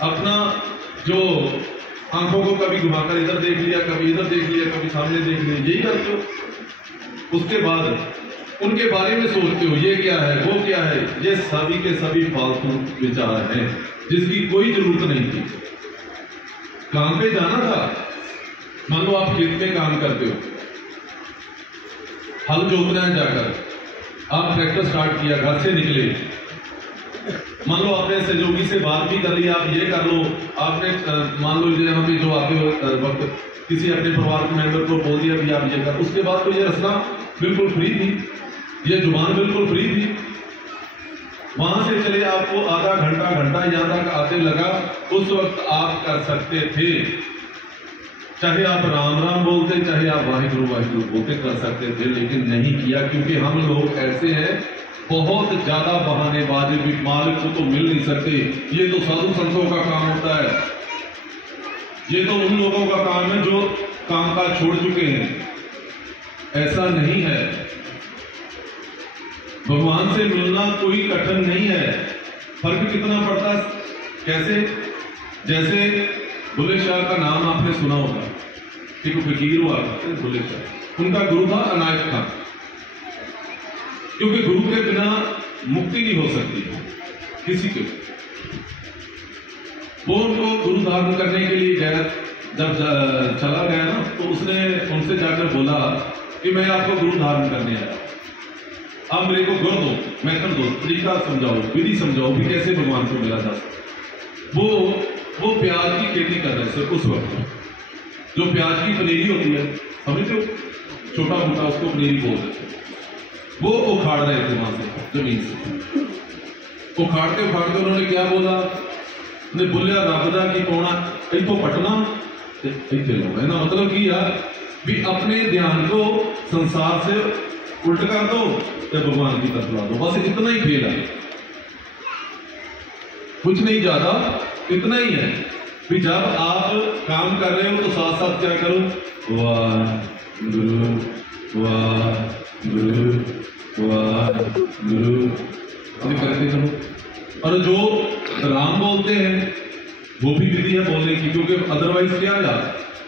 अपना जो आंखों को कभी घुमाकर इधर देख लिया, कभी इधर देख लिया, कभी सामने देख लिया, यही करते हो। उसके बाद उनके बारे में सोचते हो, ये क्या है, वो क्या है। ये सभी के सभी फालतू विचार हैं जिसकी कोई जरूरत नहीं थी। काम पे जाना था, मान लो आप खेत में काम करते हो, हल जोतना है, जाकर आप ट्रैक्टर स्टार्ट किया, घर से निकले, मान लो आपने सहयोगी से बात भी कर ली, आप ये कर लो, आपने मान लो यहाँ पे जो आते वक्त किसी अपने परिवार के मेंबर को बोल दिया कि आप ये कर। उसके बाद तो ये रास्ता बिल्कुल फ्री थी, ये जुबान बिल्कुल फ्री थी। वहां से चले आपको आधा घंटा यहाँ तक आते लगा, उस वक्त आप कर सकते थे, चाहे आप राम राम बोलते, चाहे आप वाहिगुरु वाहिगुरु बोलते, कर सकते थे, लेकिन नहीं किया। क्योंकि हम लोग ऐसे हैं, बहुत ज्यादा बहानेबाज, भी मालिक को तो मिल नहीं सकते। ये तो साधु संतों का काम होता है, ये तो उन लोगों का काम है जो काम काज छोड़ चुके हैं। ऐसा नहीं है, भगवान से मिलना कोई कठिन नहीं है। फर्क कितना पड़ता है, कैसे? जैसे बुल्ले शाह का नाम आपने सुना होगा, एक फकीर हुआ बुल्ले शाह, उनका गुरु था अनायत खान। क्योंकि गुरु के बिना मुक्ति नहीं हो सकती किसी के। वो उनको गुरु धारण करने के लिए गया, जब चला गया ना, तो उसने उनसे जाकर बोला कि मैं आपको गुरु धारण करने आया, आप मेरे को गुर दो, मैं कर दो, तरीका समझाओ, विधि समझाओ कि कैसे भगवान को मिला जा सकता। वो प्याज की खेती कर रहे थे उस वक्त। जो प्याज की पनीरी होती है, समझते हो, छोटा मोटा, उसको पनीरी बोलते थे। वो उखाड़ रहे थे वहां से, जमीन से उखाड़ते उखाड़ते उन्होंने क्या बोला, उन्हें बोलिया रबदा की पौना इतो पटना इतने लोग है ना। मतलब कि यार भी अपने ध्यान को संसार से उल्ट कर दो या भगवान की तरफ ला दो, बस इतना ही खेल है, कुछ नहीं ज्यादा, इतना ही है। कि जब आप काम कर रहे हो तो साथ साथ क्या करो, वाहिगुरु वाहिगुरु वाहिगुरु करते करो। और जो राम बोलते हैं वो भी विधि है बोलने की, क्योंकि अदरवाइज क्या है,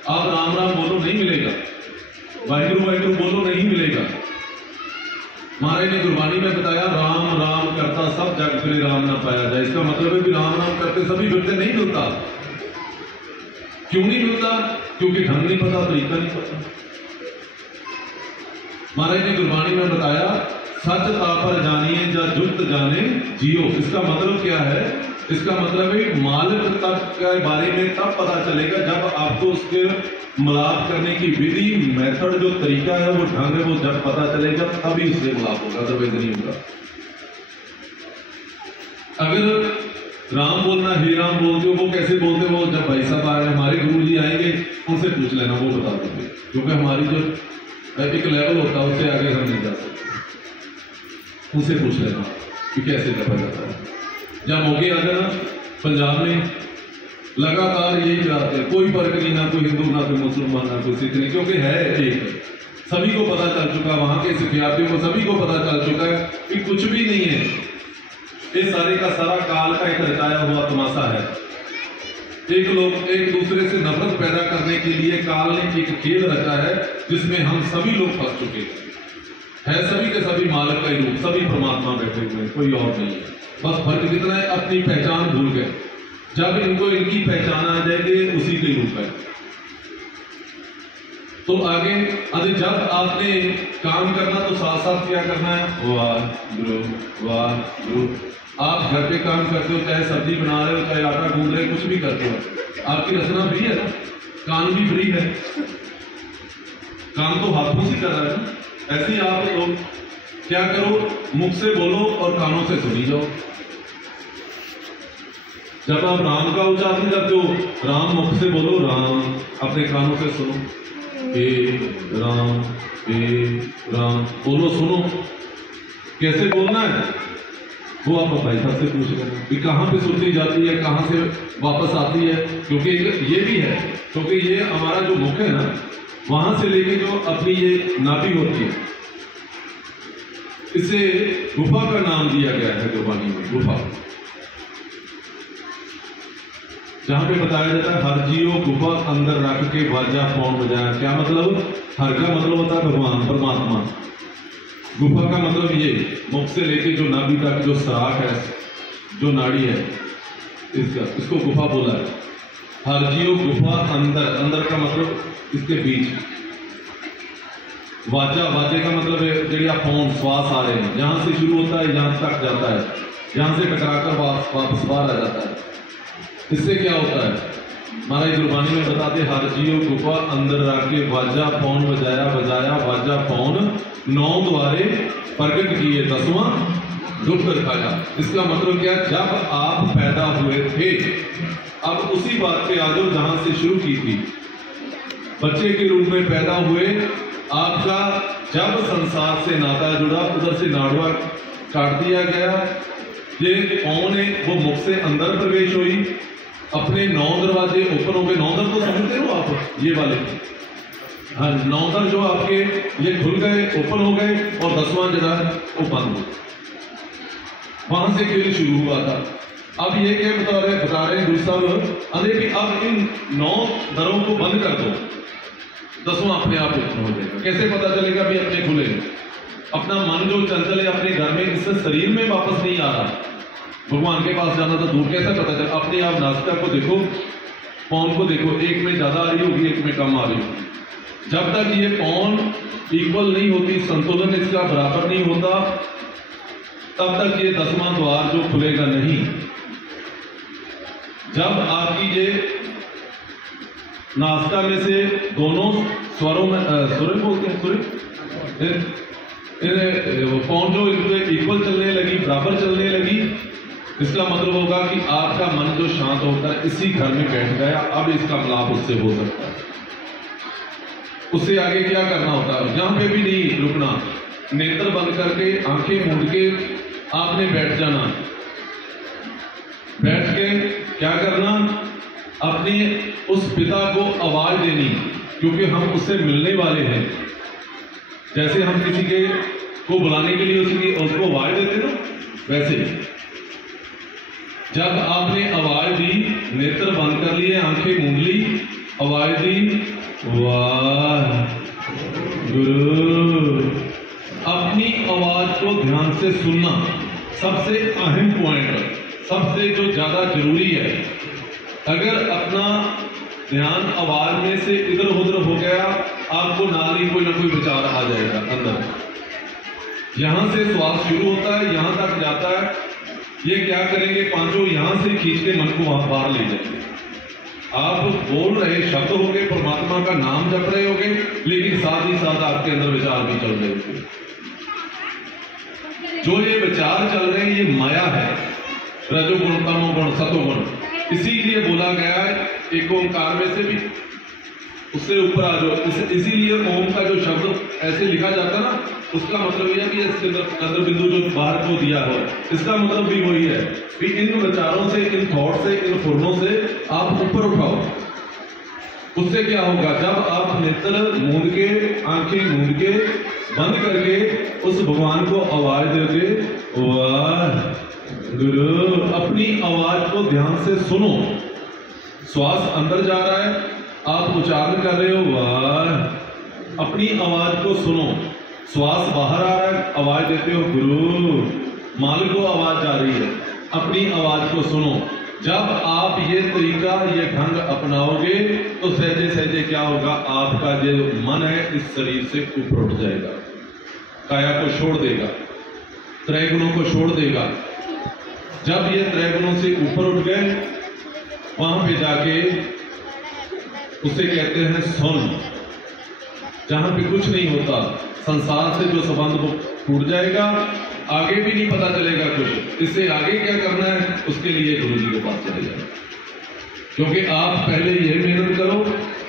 आप राम राम बोलो नहीं मिलेगा, वाहिगुरु वाहिगुरु बोलो नहीं मिलेगा। महाराज ने गुरबानी में बताया राम राम करता सब जग फिरे राम ना पाया जाए। इसका मतलब है कि राम राम करते सभी फिरते नहीं मिलता। क्यों नहीं मिलता? क्योंकि ढंग नहीं पता, तरीका नहीं पता। महाराज ने गुरबानी में बताया सच तापर जानिए जा जुक्त जाने जियो। इसका मतलब क्या है? इसका मतलब है मालिक तक के बारे में तब पता चलेगा जब आपको उसके मिलाप करने की विधि, मेथड, जो तरीका है, वो ढंग है, वो जब पता चलेगा तभी उससे मिलाप होगा, अदरवाइज नहीं होगा। अगर राम बोलना हे राम बोलते हो, वो कैसे बोलते हो? जब भाई साहब आ रहे हैं, हमारे गुरु जी आएंगे, उनसे पूछ लेना, वो बता देंगे। क्योंकि हमारी जो एक लेवल होता है उससे आगे हम नहीं जा सकते। उनसे पूछ लेना कि कैसे जपा जाता है। जब मोगे आ जाना पंजाब में लगातार यही कराते हैं, कोई फर्क नहीं, ना कोई हिंदू, ना कोई मुसलमान, ना कोई सिख नहीं, क्योंकि है एक, सभी को पता चल चुका, वहां के सिखियात्रियों को सभी को पता चल चुका है कि कुछ भी नहीं है, ये सारे का सारा काल का एक रचाया हुआ तमाशा है। एक लोग एक दूसरे से नफरत पैदा करने के लिए काल ने एक खेल रचा है जिसमें हम सभी लोग फंस चुके हैं। सभी के सभी मालिक का ही रूप, सभी परमात्मा बैठे हुए हैं, कोई और नहीं है। बस फर्क कितना है, अपनी पहचान भूल गए। जब इनको इनकी पहचान आ जाएगी, उसी के रूप है। तो आगे अरे जब आपने काम करना तो साथ साथ क्या करना है, वाहिगुरु वाहिगुरु। आप घर पे काम करते हो, चाहे सब्जी बना रहे हो, चाहे आटा गूंद रहे हो, कुछ भी करते हो, आपकी रचना फ्री है ना, कान भी फ्री है, काम तो हाथों से कर रहा है। ऐसे ही आप लोग क्या करो, मुख से बोलो और कानों से सुनी जाओ। जब आप राम का उच्चारण करते हो, राम मुख से बोलो, राम अपने कानों से सुनो, हे राम बोलो, सुनो। कैसे बोलना है वो आप भाई साहब से पूछ लेना कि कहाँ पे सुनती जाती है, कहाँ से वापस आती है। क्योंकि ये भी है, क्योंकि ये हमारा जो मुख है ना, वहां से लेके जो अपनी ये नाभि होती है, इसे गुफा का नाम दिया गया है गुरबानी में, गुफा, जहां पे बताया जाता है हर जियो गुफा अंदर रख के वाजा पौन बजाया। क्या मतलब? हर का मतलब होता है भगवान, परमात्मा। गुफा का मतलब ये मुख से लेके जो नाभि तक जो सराख है, जो नाड़ी है, इसको गुफा बोला है। हर जियो गुफा अंदर, अंदर का मतलब इसके बीच। वाजा, वाजे का मतलब है जड़िया पौन, श्वास आ रहे हैं, यहां से शुरू होता है, यहां तक जाता है, यहां से टकराकर वापस बाहर आ जाता है। इससे क्या होता है? महाराज गुरबानी में बताते, हर जियो गुफा अंदर राके वाजा पौन बजाया, बजाया वाजा पौन, 9 द्वारे प्रकट किए 10वां दुख दिखाया। इसका मतलब क्या? जब आप पैदा हुए थे, अब उसी बात पे आ जाओ जहां से शुरू की थी। बच्चे के रूप में पैदा हुए, आपका जब संसार से नाता जुड़ा, उधर से नाड़ुआ काट दिया गया, ये कौन है? वो मुख से अंदर प्रवेश हुई, अपने 9 दरवाजे ओपन हो गए। 9 दर तो समझते हो आप, ये वाले, हाँ, 9 दर जो आपके ये खुल गए, ओपन हो गए, और 10वां जगह है वो बंद हो। वहां से खेल शुरू हुआ था। अब ये क्या बता रहे हैं गुरु साहब, अरे भी अब इन 9 दरों को बंद कर दो, 10वां अपने आप ओपन हो जाएगा। कैसे पता चलेगा भी अपने खुले? अपना मन जो चंचल है अपने घर में, इससे शरीर में वापस नहीं आ रहा, भगवान के पास जाना तो दूर। कैसे पता चले? अपने आप नासिका को देखो, पौन को देखो, एक में ज्यादा आ रही होगी, एक में कम आ रही होगी। जब तक ये पौन इक्वल नहीं होती, संतुलन इसका बराबर नहीं होता, तब तक ये 10वां द्वार जो खुलेगा नहीं। जब आपकी ये नासिका में से दोनों स्वरों में, सुर बोलते हैं, सुर, पौन जो इक्वल चलने लगी, बराबर चलने लगी, इसका मतलब होगा कि आपका मन जो शांत होता है इसी घर में बैठ गया। अब इसका मिलाप उससे हो सकता है। उससे आगे क्या करना होता है? जहां पे भी नहीं रुकना, नेत्र बंद करके, आंखें मूंद के आपने बैठ जाना। बैठ के क्या करना? अपने उस पिता को आवाज देनी, क्योंकि हम उससे मिलने वाले हैं। जैसे हम किसी के को बुलाने के लिए उसको आवाज देते ना, वैसे जब आपने आवाज दी, नेत्र बंद कर लिए, आंखें मूंद ली, आवाज दी, वाह गुरु। अपनी आवाज को ध्यान से सुनना सबसे अहम पॉइंट, सबसे जो ज्यादा जरूरी है। अगर अपना ध्यान आवाज में से इधर उधर हो गया, आपको नाल ही कोई ना कोई विचार आ जाएगा अंदर। यहां से श्वास शुरू होता है, यहां तक जाता है। ये क्या करेंगे, पांचों यहां से खींच के मन को वहां बाहर ले जाएंगे। आप बोल रहे शब्द होंगे, परमात्मा का नाम जप रहे होंगे, लेकिन साथ ही साथ आपके अंदर विचार भी चल रहे होंगे। जो ये विचार चल रहे हैं, ये माया है, रजोगुण, तमोगुण, सतोगुण। इसीलिए बोला गया है एक ओंकार में से भी उससे ऊपर आ जाओ। इसीलिए ओम का जो शब्द ऐसे लिखा जाता ना, उसका मतलब यह है कि केंद्र बिंदु जो बाहर को दिया हो, इसका मतलब भी वही है कि इन विचारों से, इन थॉट से, इन फुर्नों से आप ऊपर उठाओ। उससे क्या होगा, जब आप नेत्र मूंद के, आंखें मूंद के, बंद करके उस भगवान को आवाज दोगे, वाह गुरु। अपनी आवाज को ध्यान से सुनो। श्वास अंदर जा रहा है, आप उच्चारण कर रहे हो, वाह। अपनी आवाज को सुनो। श्वास बाहर आ रहा है, आवाज देते हो, गुरु। मालिक को आवाज जा रही है, अपनी आवाज को सुनो। जब आप ये तरीका, ये ढंग अपनाओगे तो सहजे सहजे क्या होगा, आपका जो मन है इस शरीर से ऊपर उठ जाएगा, काया को छोड़ देगा, त्रय गुणों को छोड़ देगा। जब ये त्रय गुणों से ऊपर उठ गए, वहां पे जाके उसे कहते हैं सुन, जहां पे कुछ नहीं होता। संसार से जो संबंध वो टूट जाएगा, आगे भी नहीं पता चलेगा कुछ। इससे आगे क्या करना है, उसके लिए गुरु जी के पास चले जाए, क्योंकि आप पहले यही मेहनत करो।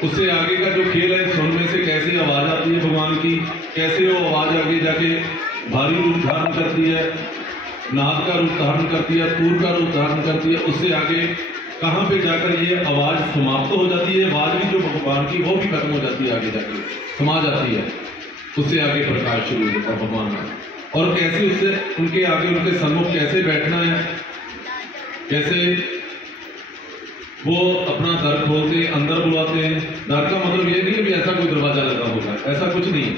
उससे आगे का जो खेल है, सुन में से कैसे आवाज आती है भगवान की, कैसे वो आवाज आगे जाके भारी रूप धारण करती है, नाद का रूप धारण करती है, तूर का रूप धारण करती है। उससे आगे कहां पे जाकर ये आवाज समाप्त हो जाती है, आवाज भी जो भगवान की वो भी खत्म हो जाती है, आगे जाके समा जाती है। उससे आगे प्रकाश शुरू होता है भगवान का। और कैसे उससे उनके आगे, उनके सम्मुख कैसे बैठना है, कैसे वो अपना दर खोलते, अंदर बुलाते हैं। दर का मतलब ये नहीं है भी ऐसा कोई दरवाजा लगा होगा, ऐसा कुछ नहीं।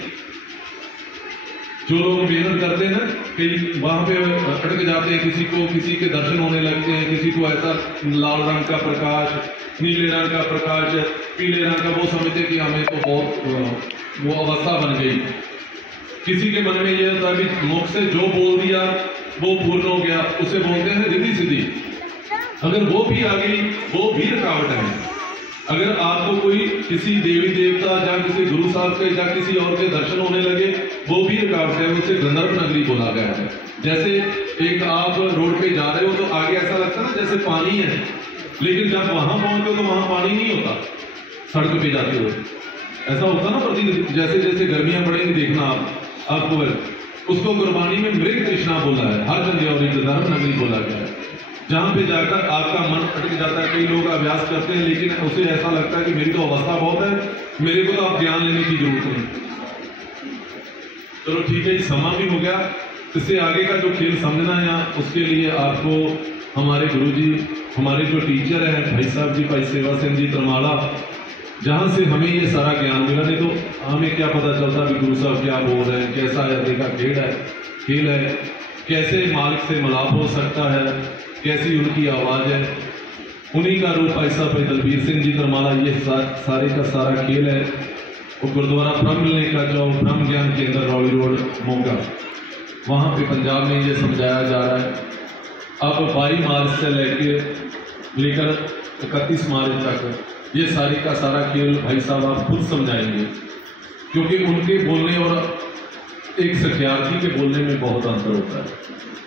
जो लोग मेहनत करते हैं ना, कई वहां पे अटक जाते हैं, किसी के दर्शन होने लगते हैं, किसी को ऐसा लाल रंग का प्रकाश, नीले रंग का प्रकाश, पीले रंग का, वो समझते कि हमें तो बहुत वो अवस्था बन गई। किसी के मन में ये होता है कि मुख से जो बोल दिया वो पूर्ण हो गया, उसे बोलते हैं रिद्धि सिद्धि। अगर वो भी आ गई, वो भी रुकावट है। अगर आपको कोई किसी देवी देवता या किसी गुरु साहब के या किसी और के दर्शन होने लगे, वो भी रुकावट है। उसे गंधर्व नगरी बोला गया है। जैसे एक आप रोड पे जा रहे हो तो आगे ऐसा लगता है ना जैसे पानी है, लेकिन जब वहां पहुंचते हो तो वहां पानी नहीं होता। सड़क पे जाते हो ऐसा होता ना, प्रति जैसे जैसे गर्मियां पड़ेंगी देखना आपको उसको गुरबानी में मृग तृष्णा बोला है, हर जंजौरी गंधर्व नगरी बोला गया है। जहां पे जाकर आपका मन अटक जाता है। कई लोग अभ्यास करते हैं, लेकिन उसे ऐसा लगता है कि मेरी तो अवस्था बहुत है, मेरे को तो अब ध्यान लेने की जरूरत नहीं। चलो ठीक है, समय भी हो गया। इससे आगे का जो खेल समझना है, उसके लिए आपको हमारे गुरुजी, हमारे जो टीचर हैं भाई साहब जी, भाई सेवा सिंह जी तरमाला, जहां से हमें ये सारा ज्ञान मिला। नहीं तो हमें क्या पता चलता कि गुरु साहब क्या बोल रहे हैं, कैसा है का खेल है, कैसे मालिक से मिलाप हो सकता है, कैसी उनकी आवाज है। उन्हीं का रूप भाई साहब दलबीर सिंह जी तरमाला, ये सारे का सारा खेल है। वो गुरुद्वारा ब्रह्म मिलने का जो ब्रह्म ज्ञान केंद्र रॉली रोड मोगा, वहाँ पे पंजाब में ये समझाया जा रहा है। अब 22 मार्च से लेकर 31 मार्च तक ये सारे का सारा खेल भाई साहब आप खुद समझाएंगे, क्योंकि उनके बोलने और एक सख्यार्थी के बोलने में बहुत अंतर होता है।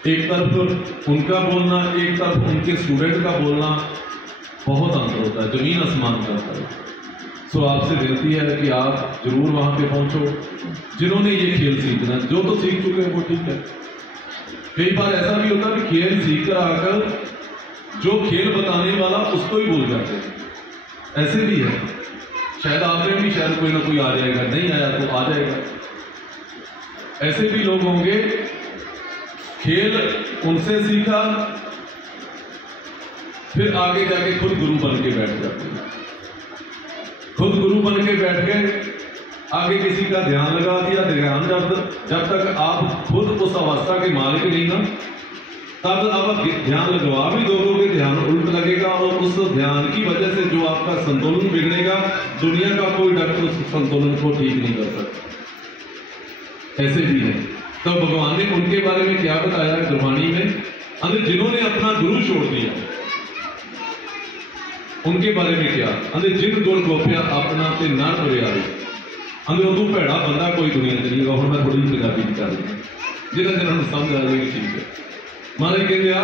एक तरफ उनका बोलना, एक तरफ उनके स्टूडेंट का बोलना, बहुत अंतर होता है, जमीन आसमान का होता है। सो आपसे विनती है कि आप जरूर वहां पे पहुंचो। जिन्होंने ये खेल सीखना, जो तो सीख चुके हैं वो ठीक है। कई बार ऐसा भी होता है कि खेल सीख कर आकर जो खेल बताने वाला उसको ही भूल जाते हैं। ऐसे भी है, शायद आप में भी शायद कोई ना कोई आ जाएगा, नहीं आया तो आ जाएगा। ऐसे भी लोग होंगे, खेल उनसे सीखा, फिर आगे जाके खुद गुरु बन के बैठ जाते हैं। खुद गुरु बन के बैठ गए, आगे किसी का ध्यान लगा दिया। ध्यान जब तक आप खुद उस अवस्था के मालिक नहीं ना, तब आप ध्यान लगवा भी दोगे, ध्यान उल्ट लगेगा और उस ध्यान की वजह से जो आपका संतुलन बिगड़ेगा, दुनिया का कोई डॉक्टर उस संतुलन को ठीक नहीं कर सकता। ऐसे भी है। तो भगवान ने उनके बारे में क्या बताया गुरबाणी में, अरे जिन्होंने अपना गुरु छोड़ दिया उनके बारे में क्या, अरे जिन गुर गोपिया अपना ते ना तुरिया, अरे उदू भैड़ा बंदा कोई दुनिया च नहीं। और मैं थोड़ी पंजाबी कर रही जिन्हें जिन्होंने समझ आ जाएगी ठीक है। महाराज कहते आ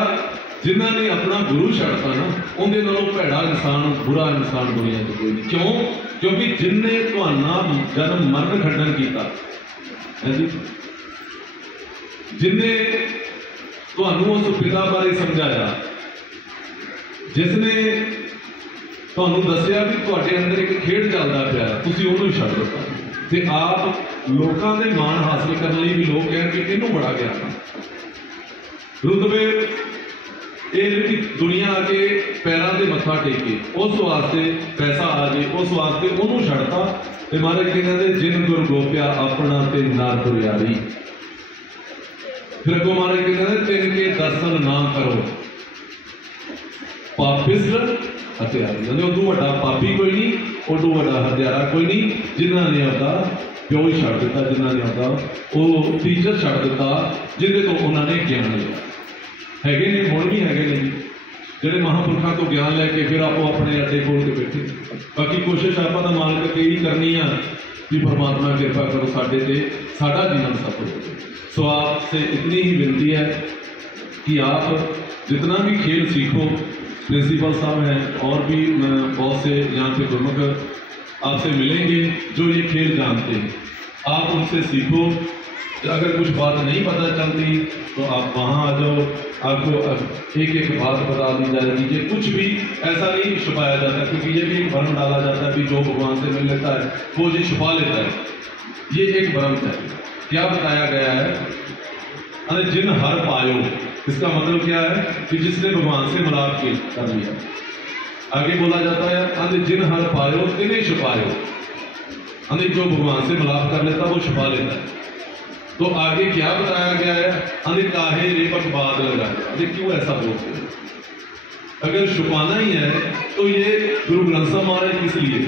जिन्होंने अपना गुरु छड्डता ना, उनके नालों भैड़ा इंसान, बुरा इंसान दुनिया च कोई नहीं। क्यों? क्योंकि जिन्हें तुहाना जन्म मरण खंडन किया है जी, जिन्हें तुहानू उस पिता बारे समझाया, जिसने तुहानू दसिया भी तुहाडे अंदर एक खेड चलदा पिया, तुसीं उहनूं छड्ड दित्ता। ते आप लोगों के मान हासिल करने लिए भी लोग कहें कि इनू बड़ा ज्ञान, रुतबे ये दुनिया आके पैरों से मत्था टेके, उस वास्ते पैसा आ जाए, उस वास्ते उन्होंने छड्डता। ते महाराज कहते जिन गुर गोपिया अपना ते नार तुरियारी। फिर अगों महाराज कहते तिन के दर्शन ना करो पापिस्ट हत्यारी। उदू वड्डा पापी कोई नहीं, उदू वड्डा हत्यारा कोई नहीं, जिन्होंने अपना प्यो ही छड्ड दिता, जिन्होंने अपना वो टीचर छड्ड दिता, जिन्हें तो उन्होंने ज्ञान लिया। हैगे ने हुण भी हैगे ने जी जिहड़े महापुरखों तो ज्ञान लैके फिर आपो अपने अड्डे खोल के बैठे। बाकी कोशिश आपां तां मालिक के ही करनी आ कि परमात्मा कृपा करो साडे ते, साडा जीवन सफल हो। सो आपसे इतनी ही विनती है कि आप जितना भी खेल सीखो, प्रिंसिपल साहब हैं और भी बहुत से यहाँ पे गुरुमुख आपसे मिलेंगे जो ये खेल जानते हैं, आप उनसे सीखो। अगर कुछ बात नहीं पता चलती तो आप वहाँ आ जाओ, आपको एक एक बात बता दी जाएगी। ये कुछ भी ऐसा नहीं छुपाया जाता, क्योंकि ये भी एक भ्रम डाला जाता है कि जो भगवान से मिल लेता है वो जी छुपा लेता है, ये एक भ्रम है। क्या बताया गया है, अरे जिन हर पायो, इसका मतलब क्या है कि जिसने भगवान से मिलाप कर लिया। आगे बोला जाता है अरे जिन हर पायो तिन्हें छुपायो, अरे जो भगवान से मिलाप कर लेता वो छुपा लेता है। तो आगे क्या बताया गया है, अरे काहे रेपक बाद लगाया, अरे क्यों ऐसा बोलते हैं? अगर छुपाना ही है तो ये गुरु ग्रंथ साहब महाराज किस लिए,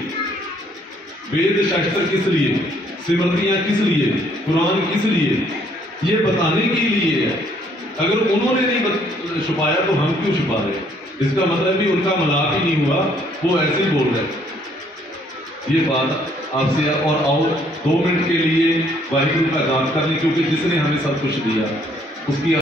वेद शास्त्र किस लिए, स्मृतियां किस लिए, कुरान किस लिए, ये बताने के लिए है। अगर उन्होंने नहीं छुपाया तो हम क्यों छुपा रहे? इसका मतलब भी उनका मिलाप ही नहीं हुआ, वो ऐसे ही बोल रहे। ये बात आपसे, और आओ 2 मिनट के लिए वाहिगुरु का गान करने, क्योंकि जिसने हमें सब कुछ दिया उसकी